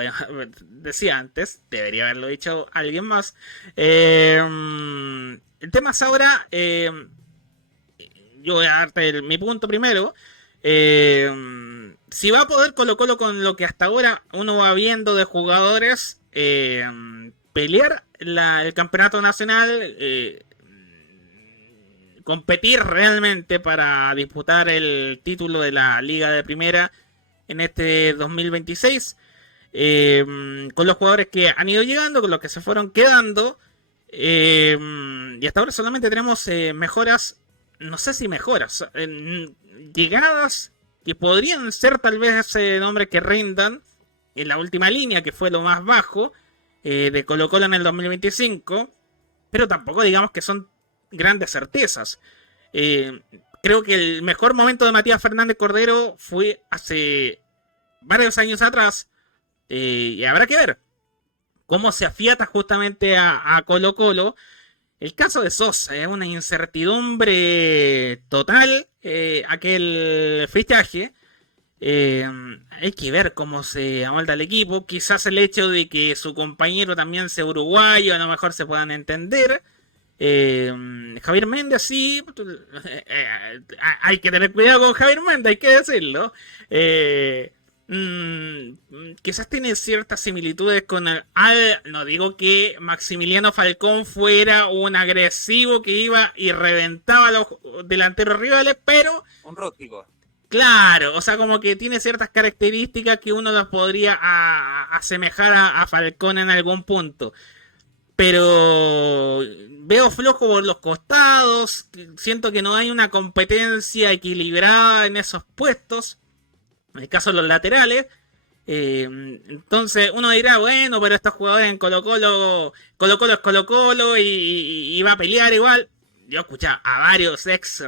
decía antes, debería haberlo dicho alguien más. El tema es ahora, yo voy a darte mi punto primero. Si va a poder Colo-Colo con lo que hasta ahora uno va viendo de jugadores, pelear el campeonato nacional, competir realmente para disputar el título de la Liga de Primera en este 2026, con los jugadores que han ido llegando, con los que se fueron quedando, y hasta ahora solamente tenemos mejoras, no sé si mejoras, llegadas que podrían ser tal vez ese nombre que rindan en la última línea, que fue lo más bajo de Colo-Colo en el 2025, pero tampoco digamos que son grandes certezas. Creo que el mejor momento de Matías Fernández Cordero fue hace varios años atrás, y habrá que ver cómo se afiata justamente a Colo-Colo. El caso de Sosa es una incertidumbre total, aquel fichaje. Hay que ver cómo se amolda el equipo. Quizás el hecho de que su compañero también sea uruguayo, a lo mejor se puedan entender. Javier Méndez, sí, hay que tener cuidado con Javier Méndez, hay que decirlo. Quizás tiene ciertas similitudes con no digo que Maximiliano Falcón fuera un agresivo que iba y reventaba a los delanteros rivales, pero un rústico. Claro, o sea, como que tiene ciertas características que uno las podría asemejar a Falcón en algún punto. Pero veo flojo por los costados, siento que no hay una competencia equilibrada en esos puestos, en el caso de los laterales. Entonces uno dirá, bueno, pero estos jugadores en Colo-Colo es Colo-Colo y va a pelear igual. Yo escuché a varios ex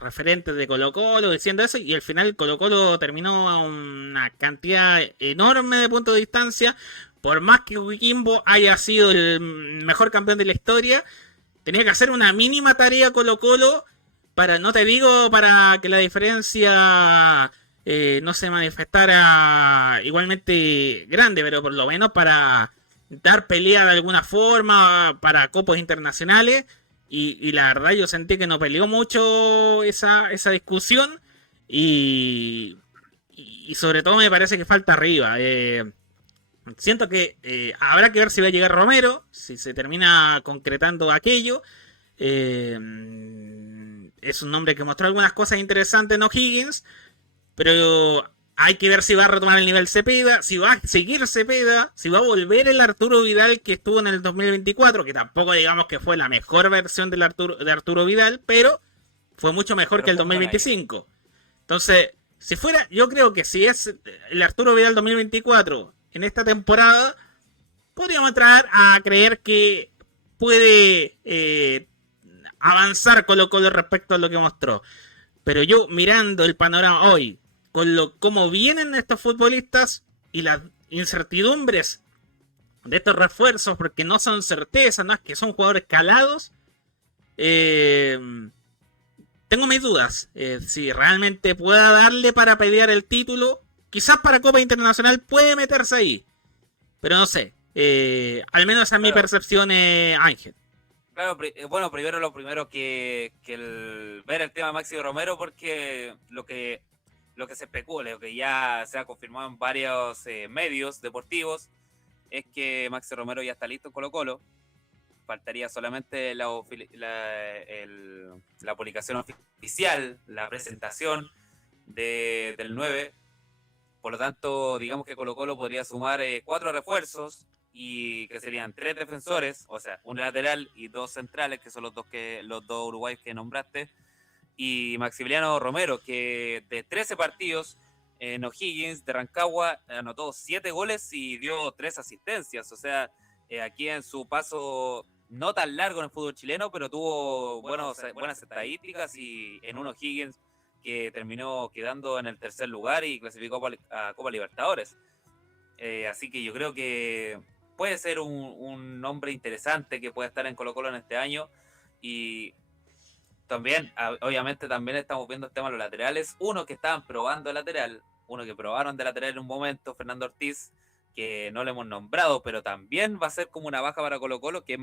referentes de Colo-Colo diciendo eso, y al final Colo-Colo terminó a una cantidad enorme de puntos de distancia. Por más que Coquimbo haya sido el mejor campeón de la historia, tenía que hacer una mínima tarea Colo-Colo para, no te digo para que la diferencia no se manifestara igualmente grande, pero por lo menos para dar pelea de alguna forma para copos internacionales. Y la verdad yo sentí que no peleó mucho esa discusión, y sobre todo me parece que falta arriba. Siento que habrá que ver si va a llegar Romero, si se termina concretando aquello. Es un nombre que mostró algunas cosas interesantes en O'Higgins, pero hay que ver si va a retomar el nivel Cepeda, si va a seguir Cepeda, si va a volver el Arturo Vidal que estuvo en el 2024, que tampoco digamos que fue la mejor versión de Arturo Vidal, pero fue mucho mejor que el 2025. Entonces, si fuera, yo creo que si es el Arturo Vidal 2024 en esta temporada, podríamos entrar a creer que puede avanzar Colo-Colo respecto a lo que mostró. Pero yo, mirando el panorama hoy, con cómo vienen estos futbolistas y las incertidumbres de estos refuerzos, porque no son certeza, no es que son jugadores calados, tengo mis dudas. Si realmente pueda darle para pelear el título, quizás para Copa Internacional puede meterse ahí, pero no sé. Al menos a mi percepción, Ángel. Claro, bueno, primero lo primero que ver el tema de Maxi Romero, porque lo que se especula, lo que ya se ha confirmado en varios medios deportivos, es que Maxi Romero ya está listo en Colo-Colo. Faltaría solamente la publicación oficial, la presentación del 9. Por lo tanto, digamos que Colo-Colo podría sumar 4 refuerzos, y que serían 3 defensores, o sea, un lateral y 2 centrales, que son los dos uruguayos que nombraste, y Maximiliano Romero, que de 13 partidos en O'Higgins de Rancagua anotó 7 goles y dio 3 asistencias. O sea, aquí en su paso no tan largo en el fútbol chileno, pero tuvo buenas estadísticas, y en un O'Higgins que terminó quedando en el tercer lugar y clasificó a Copa Libertadores. Así que yo creo que puede ser un nombre interesante que pueda estar en Colo-Colo en este año. Y también, obviamente, también estamos viendo el tema de los laterales. Uno que estaban probando de lateral, uno que probaron de lateral en un momento, Fernando Ortiz, que no le hemos nombrado, pero también va a ser como una baja para Colo-Colo, que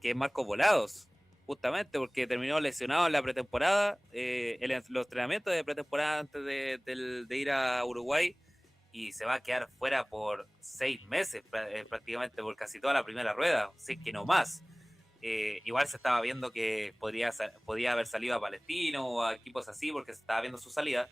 es Marco Volados, justamente porque terminó lesionado en la pretemporada, los entrenamientos de pretemporada antes de ir a Uruguay, y se va a quedar fuera por 6 meses prácticamente, por casi toda la primera rueda, si es que no más. Igual se estaba viendo que podía haber salido a Palestino o a equipos así, porque se estaba viendo su salida,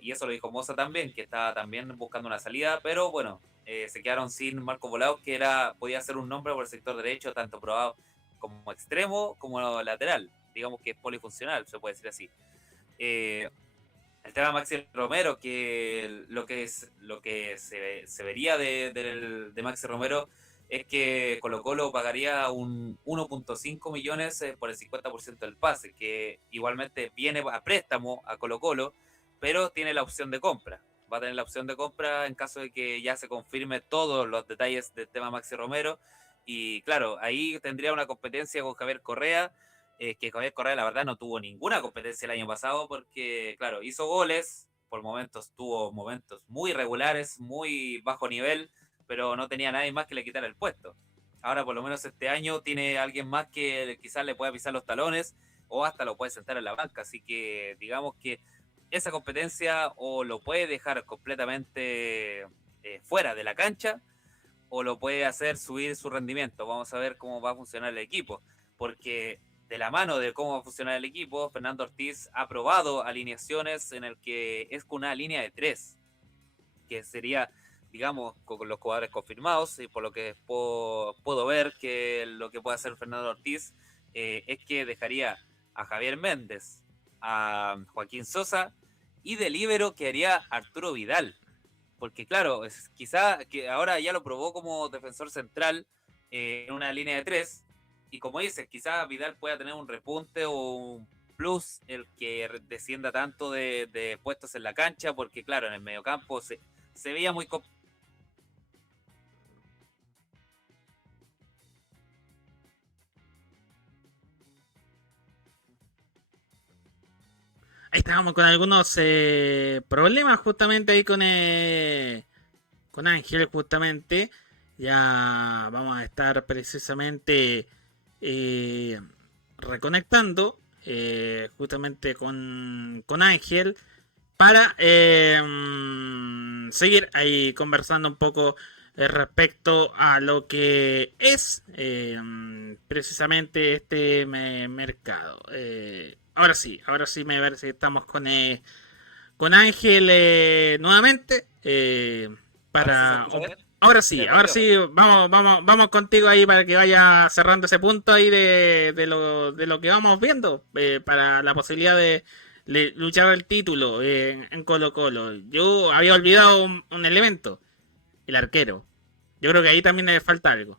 y eso lo dijo Moza también, que estaba también buscando una salida, pero bueno, se quedaron sin Marco Volados, que podía ser un nombre por el sector derecho, tanto probado como extremo como lateral, digamos que es polifuncional, se puede decir así. El tema de Maxi Romero, que lo que se vería de Maxi Romero es que Colo-Colo pagaría un 1.5 millones por el 50% del pase, que igualmente viene a préstamo a Colo-Colo, pero tiene la opción de compra. Va a tener la opción de compra en caso de que ya se confirme todos los detalles del tema Maxi Romero. Y claro, ahí tendría una competencia con Javier Correa, que Javier Correa la verdad no tuvo ninguna competencia el año pasado, porque claro, hizo goles, por momentos tuvo momentos muy irregulares, muy bajo nivel, pero no tenía nadie más que le quitara el puesto. Ahora por lo menos este año tiene alguien más que quizás le pueda pisar los talones, o hasta lo puede sentar en la banca, así que digamos que esa competencia o lo puede dejar completamente fuera de la cancha, o lo puede hacer subir su rendimiento. Vamos a ver cómo va a funcionar el equipo, porque de la mano de cómo va a funcionar el equipo, Fernando Ortiz ha probado alineaciones en el que es con una línea de 3, que sería, digamos, con los jugadores confirmados, y por lo que puedo ver que lo que puede hacer Fernando Ortiz es que dejaría a Javier Méndez, a Joaquín Sosa, y de líbero quedaría Arturo Vidal, porque claro, quizá que ahora ya lo probó como defensor central en una línea de 3, y como dices, quizá Vidal pueda tener un repunte o un plus el que descienda tanto de puestos en la cancha, porque claro, en el mediocampo se veía muy Ahí estábamos con algunos problemas justamente ahí con Ángel, justamente. Ya vamos a estar precisamente eh, reconectando justamente con Ángel para seguir ahí conversando un poco respecto a lo que es precisamente este mercado. Ahora sí me ver si estamos con Ángel nuevamente. Para ahora sí, vamos contigo ahí para que vaya cerrando ese punto ahí de lo que vamos viendo para la posibilidad de luchar el título en Colo Colo. Yo había olvidado un elemento, el arquero. Yo creo que ahí también le falta algo.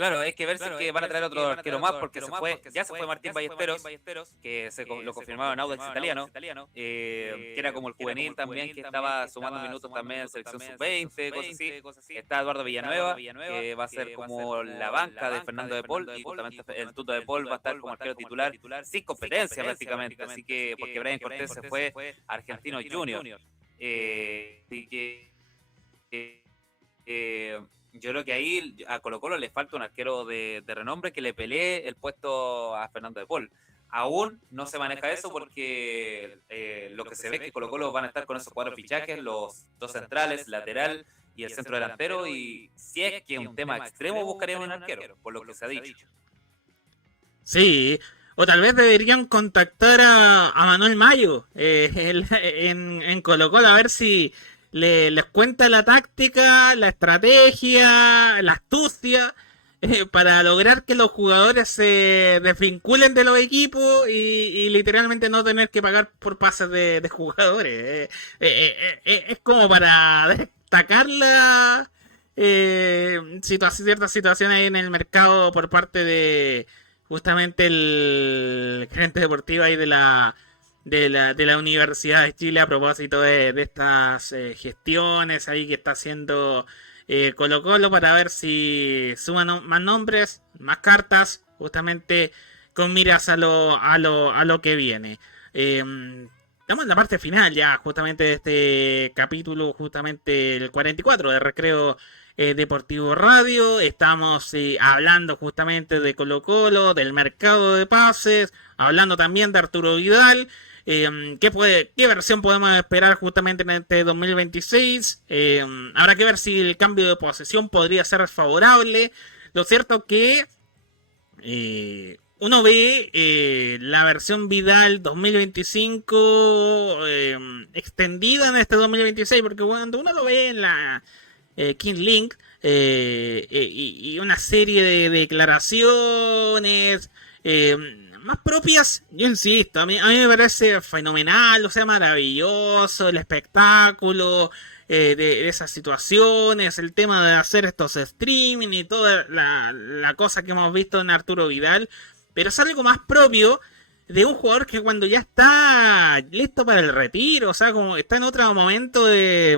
Claro, hay que ver si es que van a traer otro arquero más, porque ya se fue Martín Ballesteros, que lo confirmaron en Audax Italiano, que era como el juvenil también, que estaba sumando minutos también en selección sub-20, cosas así. Está Eduardo Villanueva, que va a ser como la banca de Fernando de Paul, y justamente el Tuto de Paul va a estar como arquero titular, sin competencia prácticamente, así que, porque Brian Cortés se fue a Argentinos Juniors. Así que yo creo que ahí a Colo-Colo le falta un arquero de renombre que le pelee el puesto a Fernando de Paul. Aún no se maneja eso porque lo que se ve es que Colo-Colo van a estar con esos 4 fichajes, los 2 centrales, lateral y el centro delantero, y si es que un tema extremo buscarían un arquero, por lo que se ha dicho. Sí, o tal vez deberían contactar a Manuel Mayo en Colo-Colo a ver si les cuenta la táctica, la estrategia, la astucia para lograr que los jugadores se desvinculen de los equipos y literalmente no tener que pagar por pases de jugadores. Es como para destacar la ciertas situaciones en el mercado por parte de justamente el gerente deportivo ahí de la Universidad de Chile a propósito de estas gestiones ahí que está haciendo Colo Colo para ver si suman más nombres, más cartas, justamente con miras a lo que viene. Estamos en la parte final ya justamente de este capítulo, justamente el 44 de Recreo Deportivo Radio. Estamos hablando justamente de Colo Colo, del mercado de pases, hablando también de Arturo Vidal. ¿Qué versión podemos esperar justamente en este 2026? Habrá que ver si el cambio de posesión podría ser favorable. Lo cierto que uno ve la versión Vidal 2025 extendida en este 2026, porque cuando uno lo ve en la King Link y una serie de declaraciones más propias, yo insisto, a mí me parece fenomenal, o sea, maravilloso el espectáculo de esas situaciones, el tema de hacer estos streaming y toda la cosa que hemos visto en Arturo Vidal, pero es algo más propio de un jugador que cuando ya está listo para el retiro, o sea, como está en otro momento de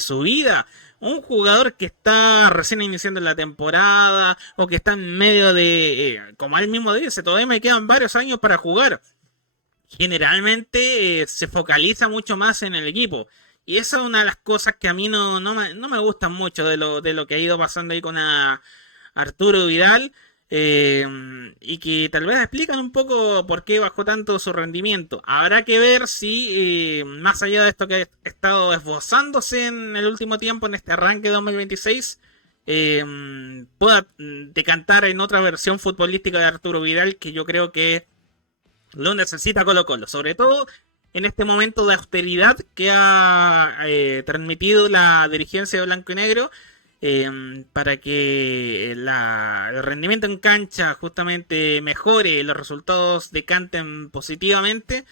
su vida. Un jugador que está recién iniciando la temporada o que está en medio de, como él mismo dice, todavía me quedan varios años para jugar. Generalmente se focaliza mucho más en el equipo. Y esa es una de las cosas que a mí no me gustan mucho de lo que ha ido pasando ahí con Arturo Vidal. Y que tal vez explican un poco por qué bajó tanto su rendimiento. Habrá que ver si, más allá de esto que ha estado esbozándose en el último tiempo, en este arranque 2026, pueda decantar en otra versión futbolística de Arturo Vidal, que yo creo que lo necesita Colo Colo, sobre todo en este momento de austeridad que ha transmitido la dirigencia de Blanco y Negro. Para que el rendimiento en cancha justamente mejore, los resultados decanten positivamente,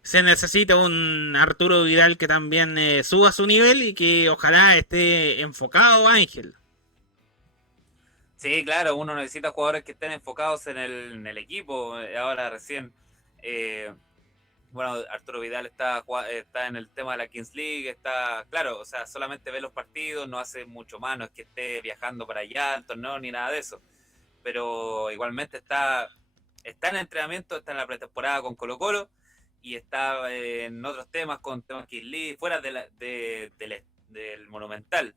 se necesita un Arturo Vidal que también suba su nivel y que ojalá esté enfocado, Ángel. Sí, claro, uno necesita jugadores que estén enfocados en el equipo. Ahora recién, bueno, Arturo Vidal está en el tema de la Kings League, está, claro, o sea, solamente ve los partidos, no hace mucho más, no es que esté viajando para allá, al torneo, ni nada de eso. Pero igualmente está en entrenamiento, está en la pretemporada con Colo Colo y está en otros temas, con temas Kings League, fuera del Monumental.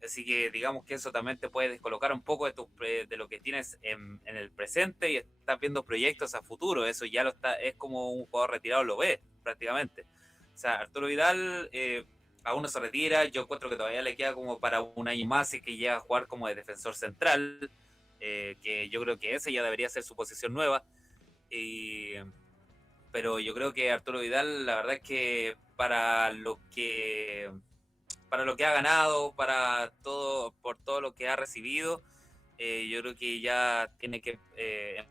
Así que digamos que eso también te puede descolocar un poco de lo que tienes en el presente y estás viendo proyectos a futuro. Eso ya es como un jugador retirado lo ve prácticamente. O sea, Arturo Vidal aún no se retira. Yo encuentro que todavía le queda como para un año más y que llega a jugar como de defensor central, que yo creo que ese ya debería ser su posición nueva. Pero yo creo que Arturo Vidal, la verdad es que para lo que ha ganado, por todo lo que ha recibido, yo creo que ya tiene que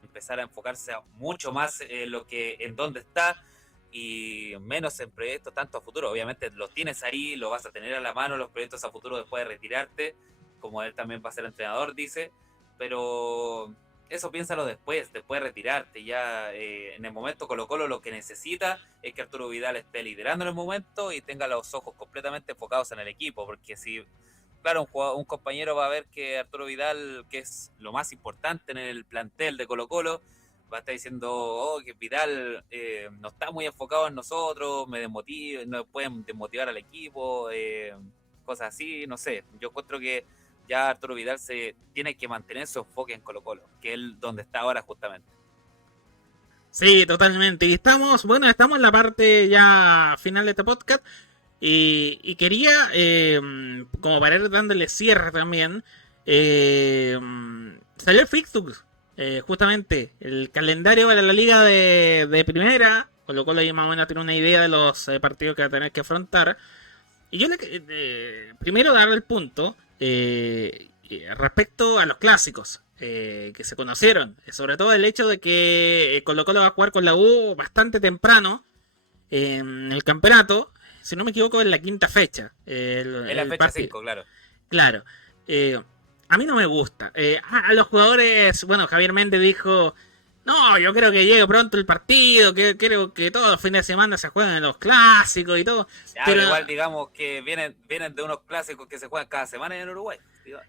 empezar a enfocarse mucho más en dónde está y menos en proyectos tanto a futuro. Obviamente los tienes ahí, los vas a tener a la mano, los proyectos a futuro después de retirarte, como él también va a ser entrenador, dice, pero eso piénsalo después de retirarte. Ya en el momento Colo-Colo lo que necesita es que Arturo Vidal esté liderando en el momento y tenga los ojos completamente enfocados en el equipo, porque si, claro, un compañero va a ver que Arturo Vidal, que es lo más importante en el plantel de Colo-Colo, va a estar diciendo, oh, que Vidal no está muy enfocado en nosotros, me desmotiva, no pueden desmotivar al equipo, cosas así, no sé. Yo encuentro que ya Arturo Vidal se tiene que mantener su enfoque en Colo-Colo, que es donde está ahora justamente. Sí, totalmente. Y estamos en la parte ya final de este podcast. Y quería, como para ir dándole cierre también, salió el fixture, justamente, el calendario para la liga de primera, con lo cual ahí más o menos tiene una idea de los partidos que va a tener que afrontar. Y yo primero darle el punto respecto a los clásicos que se conocieron, sobre todo el hecho de que Colo Colo va a jugar con la U bastante temprano en el campeonato, si no me equivoco, en la quinta fecha. En la fecha 5, claro. Claro. A mí no me gusta. A los jugadores, bueno, Javier Méndez dijo, no, yo creo que llegue pronto el partido, que creo que todos los fines de semana se juegan en los clásicos y todo. Ya, pero igual digamos que vienen de unos clásicos que se juegan cada semana en Uruguay.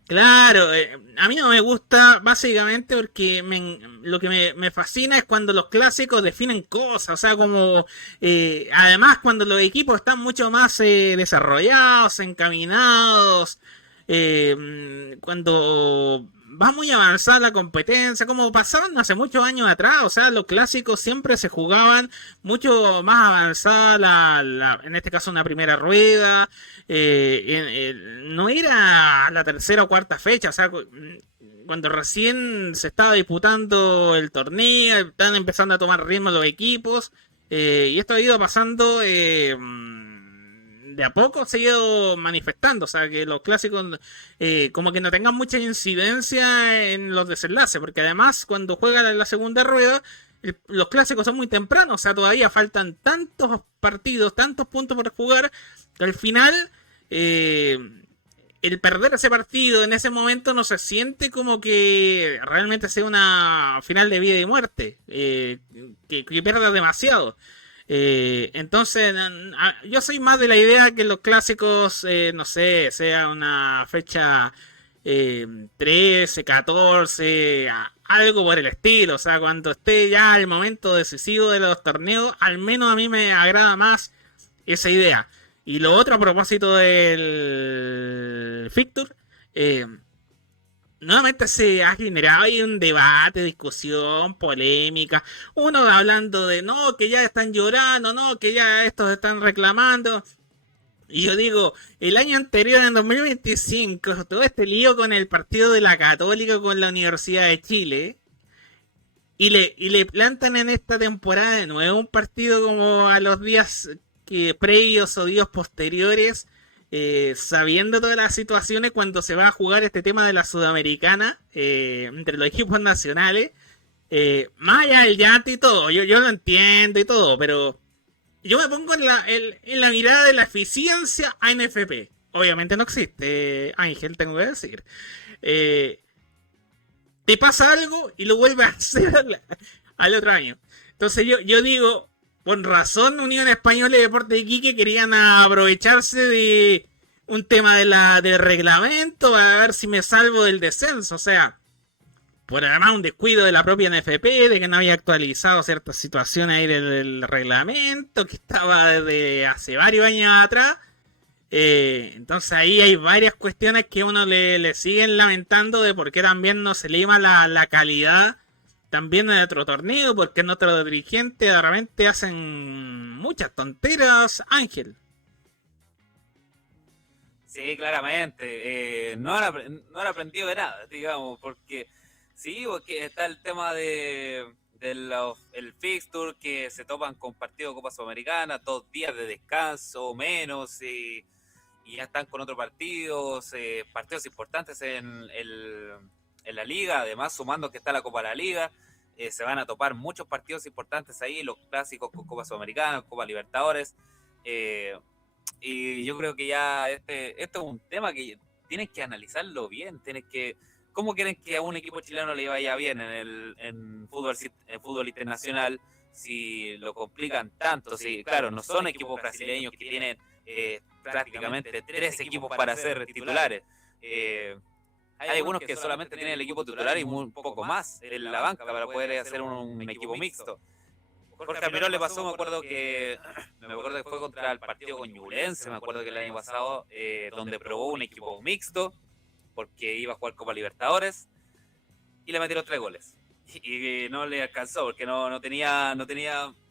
Claro, a mí no me gusta básicamente porque lo que me fascina es cuando los clásicos definen cosas, o sea, como además cuando los equipos están mucho más desarrollados, encaminados, cuando va muy avanzada la competencia, como pasaban hace muchos años atrás, o sea, los clásicos siempre se jugaban mucho más avanzada, en este caso una primera rueda, no era la tercera o cuarta fecha, o sea, cuando recién se estaba disputando el torneo, están empezando a tomar ritmo los equipos, y esto ha ido pasando de a poco, se ha ido manifestando, o sea, que los clásicos como que no tengan mucha incidencia en los desenlaces, porque además cuando juega la segunda rueda, los clásicos son muy tempranos, o sea, todavía faltan tantos partidos, tantos puntos por jugar, que al final el perder ese partido en ese momento no se siente como que realmente sea una final de vida y muerte, que pierda demasiado. Entonces, yo soy más de la idea que los clásicos, no sé, sea una fecha 13, 14, algo por el estilo. O sea, cuando esté ya el momento decisivo de los torneos, al menos a mí me agrada más esa idea. Y lo otro a propósito del fixture, nuevamente se ha generado ahí un debate, discusión, polémica. Uno hablando de no, que ya están llorando, no, que ya estos están reclamando. Y yo digo, el año anterior, en 2025, todo este lío con el partido de la Católica con la Universidad de Chile. Y le plantan en esta temporada de nuevo un partido como a los días previos o días posteriores. Sabiendo todas las situaciones cuando se va a jugar este tema de la Sudamericana entre los equipos nacionales, más allá del llanto y todo, yo lo entiendo y todo, pero yo me pongo en la mirada de la eficiencia ANFP. Obviamente no existe, Ángel, tengo que decir. Te pasa algo y lo vuelves a hacer al otro año. Entonces yo digo, con razón, Unión Española y Deportes de Iquique querían aprovecharse de un tema del reglamento a ver si me salvo del descenso. O sea, por además un descuido de la propia NFP, de que no había actualizado ciertas situaciones ahí del reglamento, que estaba desde hace varios años atrás. Entonces ahí hay varias cuestiones que uno le siguen lamentando de por qué también no se lima la calidad también en otro torneo, porque en otro dirigente de repente hacen muchas tonteras, Ángel. Sí, claramente. No han aprendido de nada, digamos, porque sí, porque está el tema el fixture, que se topan con partido de Copa Sudamericana, 2 días de descanso, menos, y ya están con otros partidos, partidos importantes en la liga, además sumando que está la Copa de la Liga, se van a topar muchos partidos importantes ahí, los clásicos con Copa Sudamericana, Copa Libertadores, y yo creo que ya este es un tema que tienen que analizarlo bien, ¿cómo quieren que a un equipo chileno le vaya bien en fútbol internacional si lo complican tanto? Si, claro, no son equipos brasileños que tienen prácticamente 3 equipos para ser titulares. Hay algunos que solamente tienen el equipo titular y un poco más en la banca para poder hacer un equipo mixto. Jorge Almirón le pasó, me acuerdo que fue contra el partido con Ñublense, me acuerdo que el año pasado, donde probó un equipo mixto, porque iba a jugar Copa Libertadores, y le metieron 3 goles. Y no le alcanzó, porque no tenía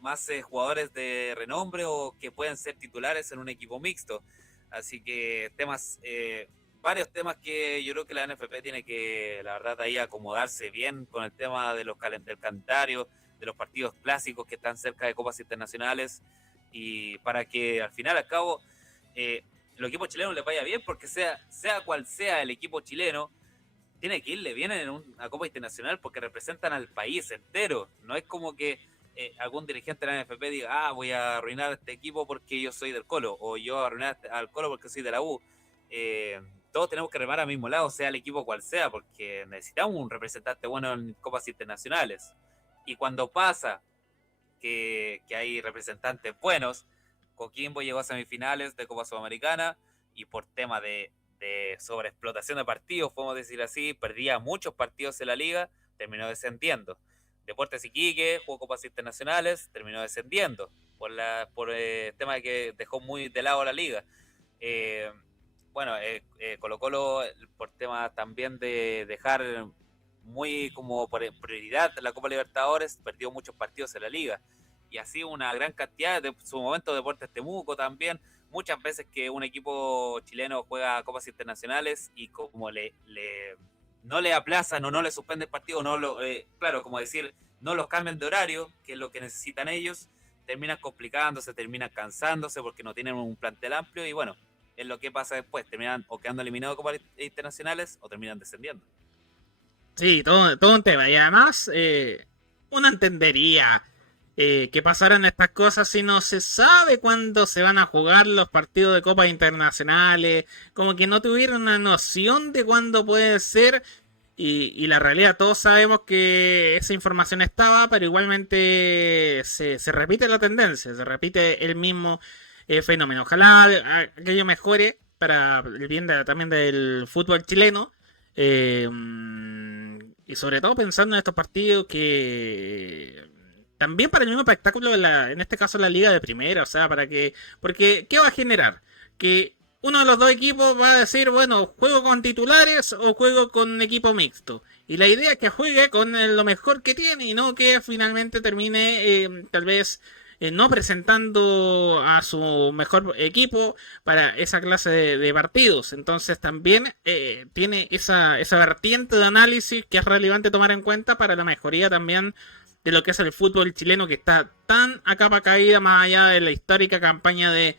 más jugadores de renombre o que puedan ser titulares en un equipo mixto. Así que varios temas que yo creo que la NFP tiene que, la verdad, ahí acomodarse bien con el tema de del calendario, de los partidos clásicos que están cerca de copas internacionales, y para que al final, al cabo, los equipos chilenos les vaya bien, porque sea cual sea el equipo chileno, tiene que irle bien en una copa internacional porque representan al país entero. No es como que algún dirigente de la NFP diga, voy a arruinar este equipo porque yo soy del Colo, o yo voy a arruinar al Colo porque soy de la U. Todos tenemos que remar al mismo lado, sea el equipo cual sea, porque necesitamos un representante bueno en copas internacionales. Y cuando pasa que hay representantes buenos, Coquimbo llegó a semifinales de Copa Sudamericana y por tema de sobreexplotación de partidos, podemos decir así, perdía muchos partidos en la liga, terminó descendiendo. Deportes Iquique jugó copas internacionales, terminó descendiendo por el tema de que dejó muy de lado la liga. Colo-Colo, por tema también de dejar muy como por prioridad la Copa Libertadores, perdió muchos partidos en la liga. Y así una gran cantidad, de su momento Deportes Temuco también, muchas veces que un equipo chileno juega copas internacionales y como no le aplazan o no le suspenden partido, como decir, no los cambian de horario, que es lo que necesitan ellos, terminan complicándose, terminan cansándose porque no tienen un plantel amplio, y bueno, es lo que pasa después, terminan o quedando eliminados de copas internacionales o terminan descendiendo. Sí, todo un tema. Y además, uno entendería que pasaran estas cosas si no se sabe cuándo se van a jugar los partidos de copas internacionales, como que no tuvieron una noción de cuándo puede ser, y la realidad, todos sabemos que esa información estaba, pero igualmente se repite la tendencia, se repite el mismo fenómeno. Ojalá aquello mejore para el bien también del fútbol chileno. Y sobre todo pensando en estos partidos que también para el mismo espectáculo en este caso la liga de primera, o sea, porque ¿qué va a generar? Que uno de los dos equipos va a decir, bueno, juego con titulares o juego con equipo mixto, y la idea es que juegue con lo mejor que tiene y no que finalmente termine tal vez no presentando a su mejor equipo para esa clase de partidos. Entonces también tiene esa vertiente de análisis que es relevante tomar en cuenta para la mejoría también de lo que es el fútbol chileno, que está tan a capa caída más allá de la histórica campaña de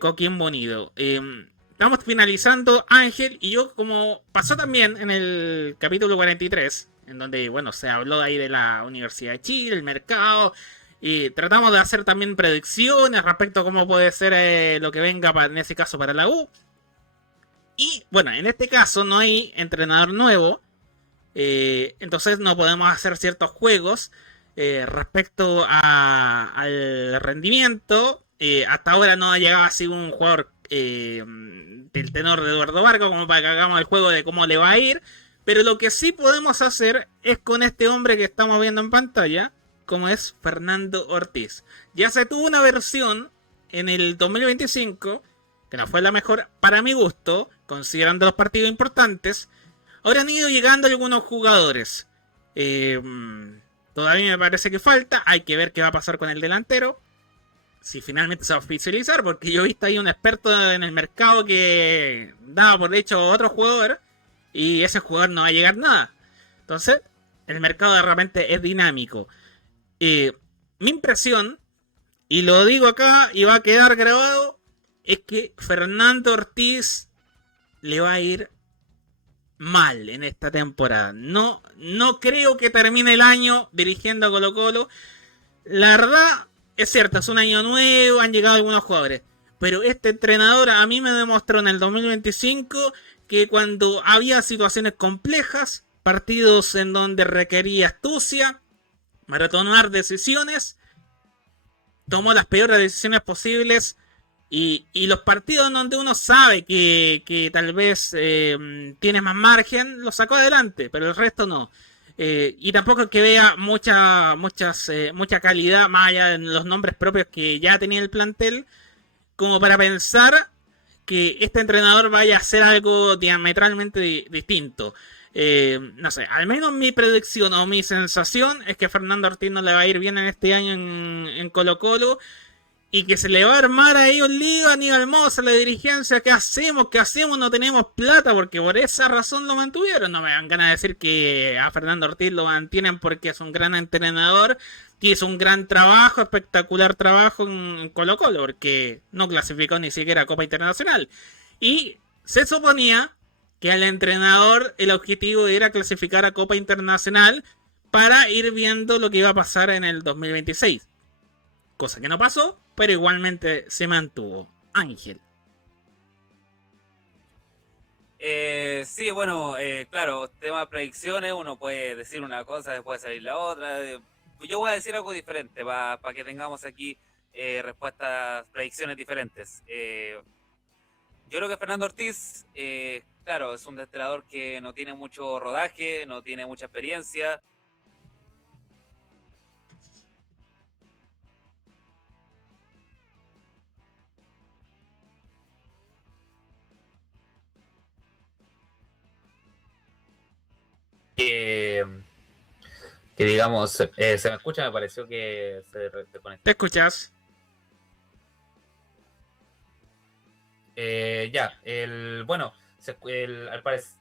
Coquimbo Unido. Estamos finalizando, Ángel, y yo, como pasó también en el capítulo 43, en donde, bueno, se habló ahí de la Universidad de Chile, el mercado, y tratamos de hacer también predicciones respecto a cómo puede ser lo que venga en ese caso para la U. Y bueno, en este caso no hay entrenador nuevo, entonces no podemos hacer ciertos juegos respecto al rendimiento. Hasta ahora no ha llegado así un jugador del tenor de Eduardo Vargas como para que hagamos el juego de cómo le va a ir. Pero lo que sí podemos hacer es con este hombre que estamos viendo en pantalla, como es Fernando Ortiz. Ya se tuvo una versión en el 2025, que no fue la mejor para mi gusto, considerando los partidos importantes. Ahora han ido llegando algunos jugadores. Todavía me parece que falta. Hay que ver qué va a pasar con el delantero, si finalmente se va a oficializar, porque yo he visto ahí un experto en el mercado que daba por hecho a otro jugador, y ese jugador no va a llegar nada. Entonces, el mercado de repente es dinámico. Mi impresión, y lo digo acá y va a quedar grabado, es que Fernando Ortiz le va a ir mal en esta temporada. No creo que termine el año dirigiendo a Colo-Colo. La verdad, es cierto, es un año nuevo, han llegado algunos jugadores, pero este entrenador a mí me demostró en el 2025 que cuando había situaciones complejas, partidos en donde requería astucia, maratonar decisiones, tomó las peores decisiones posibles. Y los partidos en donde uno sabe que tal vez tiene más margen, lo sacó adelante, pero el resto no. Y tampoco es que vea mucha calidad, más allá de los nombres propios que ya tenía el plantel, como para pensar que este entrenador vaya a hacer algo diametralmente distinto. No sé, al menos mi predicción o mi sensación es que Fernando Ortiz no le va a ir bien en este año en Colo-Colo. Y que se le va a armar ahí un lío a Aníbal Mosa, la dirigencia. ¿Qué hacemos? ¿Qué hacemos? No tenemos plata, porque por esa razón lo mantuvieron. No me dan ganas de decir que a Fernando Ortiz lo mantienen porque es un gran entrenador, que hizo un gran trabajo, espectacular trabajo en Colo-Colo, porque no clasificó ni siquiera a Copa Internacional. Y se suponía que al entrenador el objetivo era clasificar a Copa Internacional para ir viendo lo que iba a pasar en el 2026. Cosa que no pasó, pero igualmente se mantuvo. Ángel. Sí, bueno, claro, tema de predicciones, uno puede decir una cosa, después salir la otra. Yo voy a decir algo diferente para que tengamos aquí respuestas, predicciones diferentes. Yo creo que Fernando Ortiz, claro, es un entrenador que no tiene mucho rodaje, no tiene mucha experiencia. Que, que digamos, se me escucha, me pareció que se desconectó. ¿Te escuchas? Bueno, al parecer,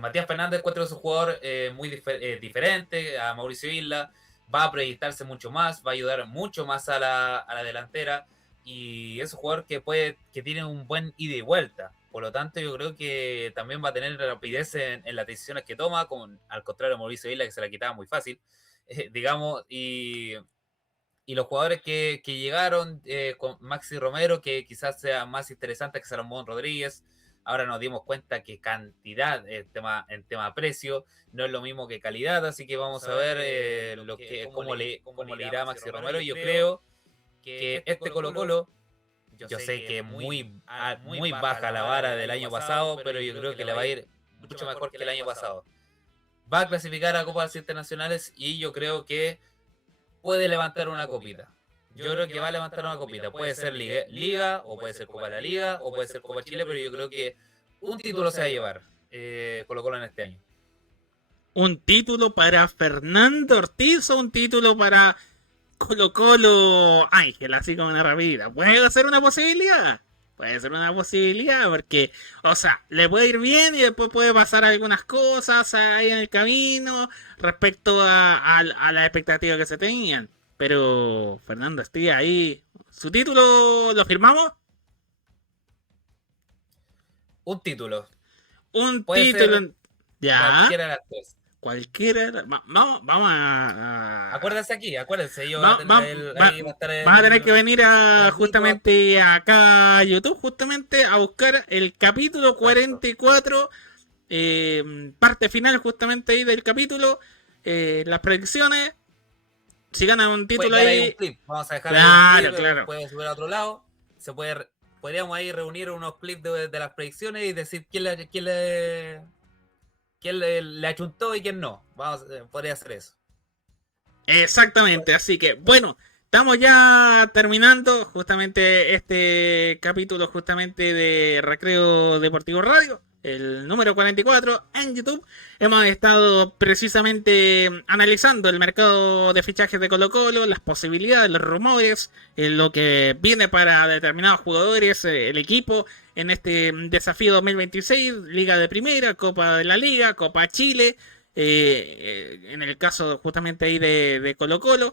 Matías Fernández encuentra a su jugador muy diferente a Mauricio Isla, va a proyectarse mucho más, va a ayudar mucho más a la delantera, y es un jugador que tiene un buen ida y vuelta. Por lo tanto, yo creo que también va a tener rapidez en las decisiones que toma, al contrario de Mauricio Isla, que se la quitaba muy fácil, digamos, y los jugadores que llegaron con Maxi Romero, que quizás sea más interesante que Salomón Rodríguez. Ahora nos dimos cuenta que cantidad en tema precio no es lo mismo que calidad, así que vamos a ver cómo le irá a Maxi Romero. Y yo creo que este Colo-Colo, yo sé que es muy baja la vara del año pasado, pero yo creo que le va a ir mucho mejor que el año pasado. Va a clasificar a Copas Internacionales y yo creo que puede levantar una copita. Yo creo que va a levantar una copita. Puede ser Liga, o puede ser Copa de la Liga, o puede ser Copa Chile, pero yo creo que un título se va a llevar Colo-Colo en este año. ¿Un título para Fernando Ortiz o un título para Colo-Colo Ángel? Así como una rapidita. ¿Puede ser una posibilidad? Puede ser una posibilidad porque, o sea, le puede ir bien y después puede pasar algunas cosas ahí en el camino respecto a las expectativas que se tenían. Pero Fernando estoy ahí. ¿Su título lo firmamos? Un título. Un Puede título. Ser ya. cualquiera de las tres. Cualquiera. Vamos a. Acuérdense. Yo Va a tener que venir justamente acá a YouTube, justamente a buscar el capítulo 44, parte final justamente ahí del capítulo, las predicciones. Si ganan un título ahí. Un clip. Vamos a dejar claro, un clip, claro. Pueden subir a otro lado. Podríamos ahí reunir unos clips de las predicciones y decir quién le achuntó y quién no. Podría hacer eso. Exactamente, así que bueno, estamos ya terminando justamente este capítulo justamente de Recreo Deportivo Radio, el número 44 en YouTube. Hemos estado precisamente analizando el mercado de fichajes de Colo-Colo, las posibilidades, los rumores, lo que viene para determinados jugadores, el equipo en este desafío 2026, Liga de Primera, Copa de la Liga, Copa Chile. En el caso justamente ahí de Colo-Colo,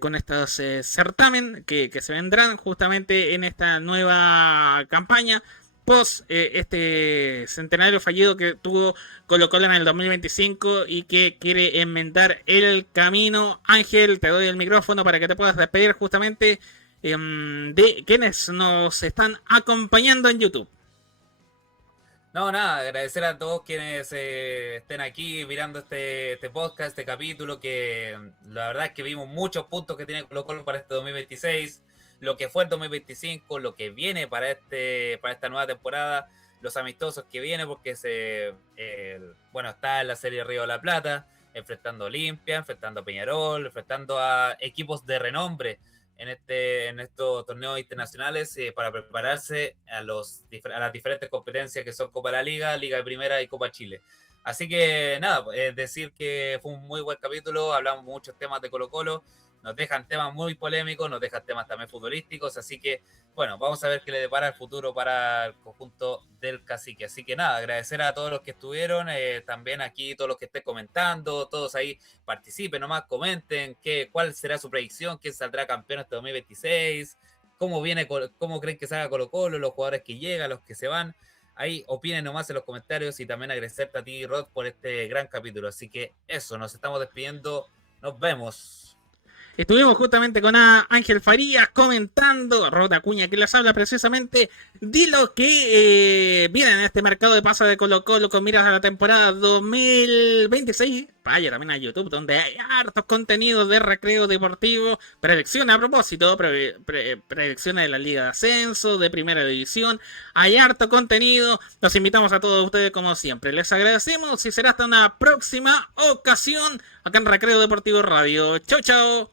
con estos certamen que se vendrán justamente en esta nueva campaña post este centenario fallido que tuvo Colo-Colo en el 2025 y que quiere enmendar el camino. Ángel, te doy el micrófono para que te puedas despedir justamente de quienes nos están acompañando en YouTube. No, nada, agradecer a todos quienes estén aquí mirando este podcast, este capítulo, que la verdad es que vimos muchos puntos que tiene Colo Colo para este 2026, lo que fue el 2025, lo que viene para esta nueva temporada, los amistosos que viene, porque bueno, está en la Serie Río de la Plata, enfrentando a Olimpia, enfrentando a Peñarol, enfrentando a equipos de renombre en estos torneos internacionales para prepararse a las diferentes competencias que son Copa de la Liga, Liga de Primera y Copa Chile. Así que nada, decir que fue un muy buen capítulo, hablamos muchos temas de Colo Colo, nos dejan temas muy polémicos, nos dejan temas también futbolísticos, así que bueno, vamos a ver qué le depara el futuro para el conjunto del Cacique. Así que nada, agradecer a todos los que estuvieron, también aquí todos los que estén comentando, todos ahí participen nomás, comenten cuál será su predicción, quién saldrá campeón este 2026, cómo creen que salga Colo Colo, los jugadores que llegan, los que se van. Ahí opinen nomás en los comentarios y también agradecerte a ti, Rod, por este gran capítulo. Así que eso, nos estamos despidiendo, nos vemos. Estuvimos justamente con Ángel Farías comentando, Rod Acuña que les habla precisamente de lo que viene en este mercado de pases de Colo Colo con miras a la temporada 2026. Vaya también a YouTube donde hay hartos contenidos de recreo deportivo, predicciones a propósito, predicciones de la Liga de Ascenso, de Primera División. Hay harto contenido, los invitamos a todos ustedes como siempre. Les agradecemos y será hasta una próxima ocasión acá en Recreo Deportivo Radio. Chau, chau.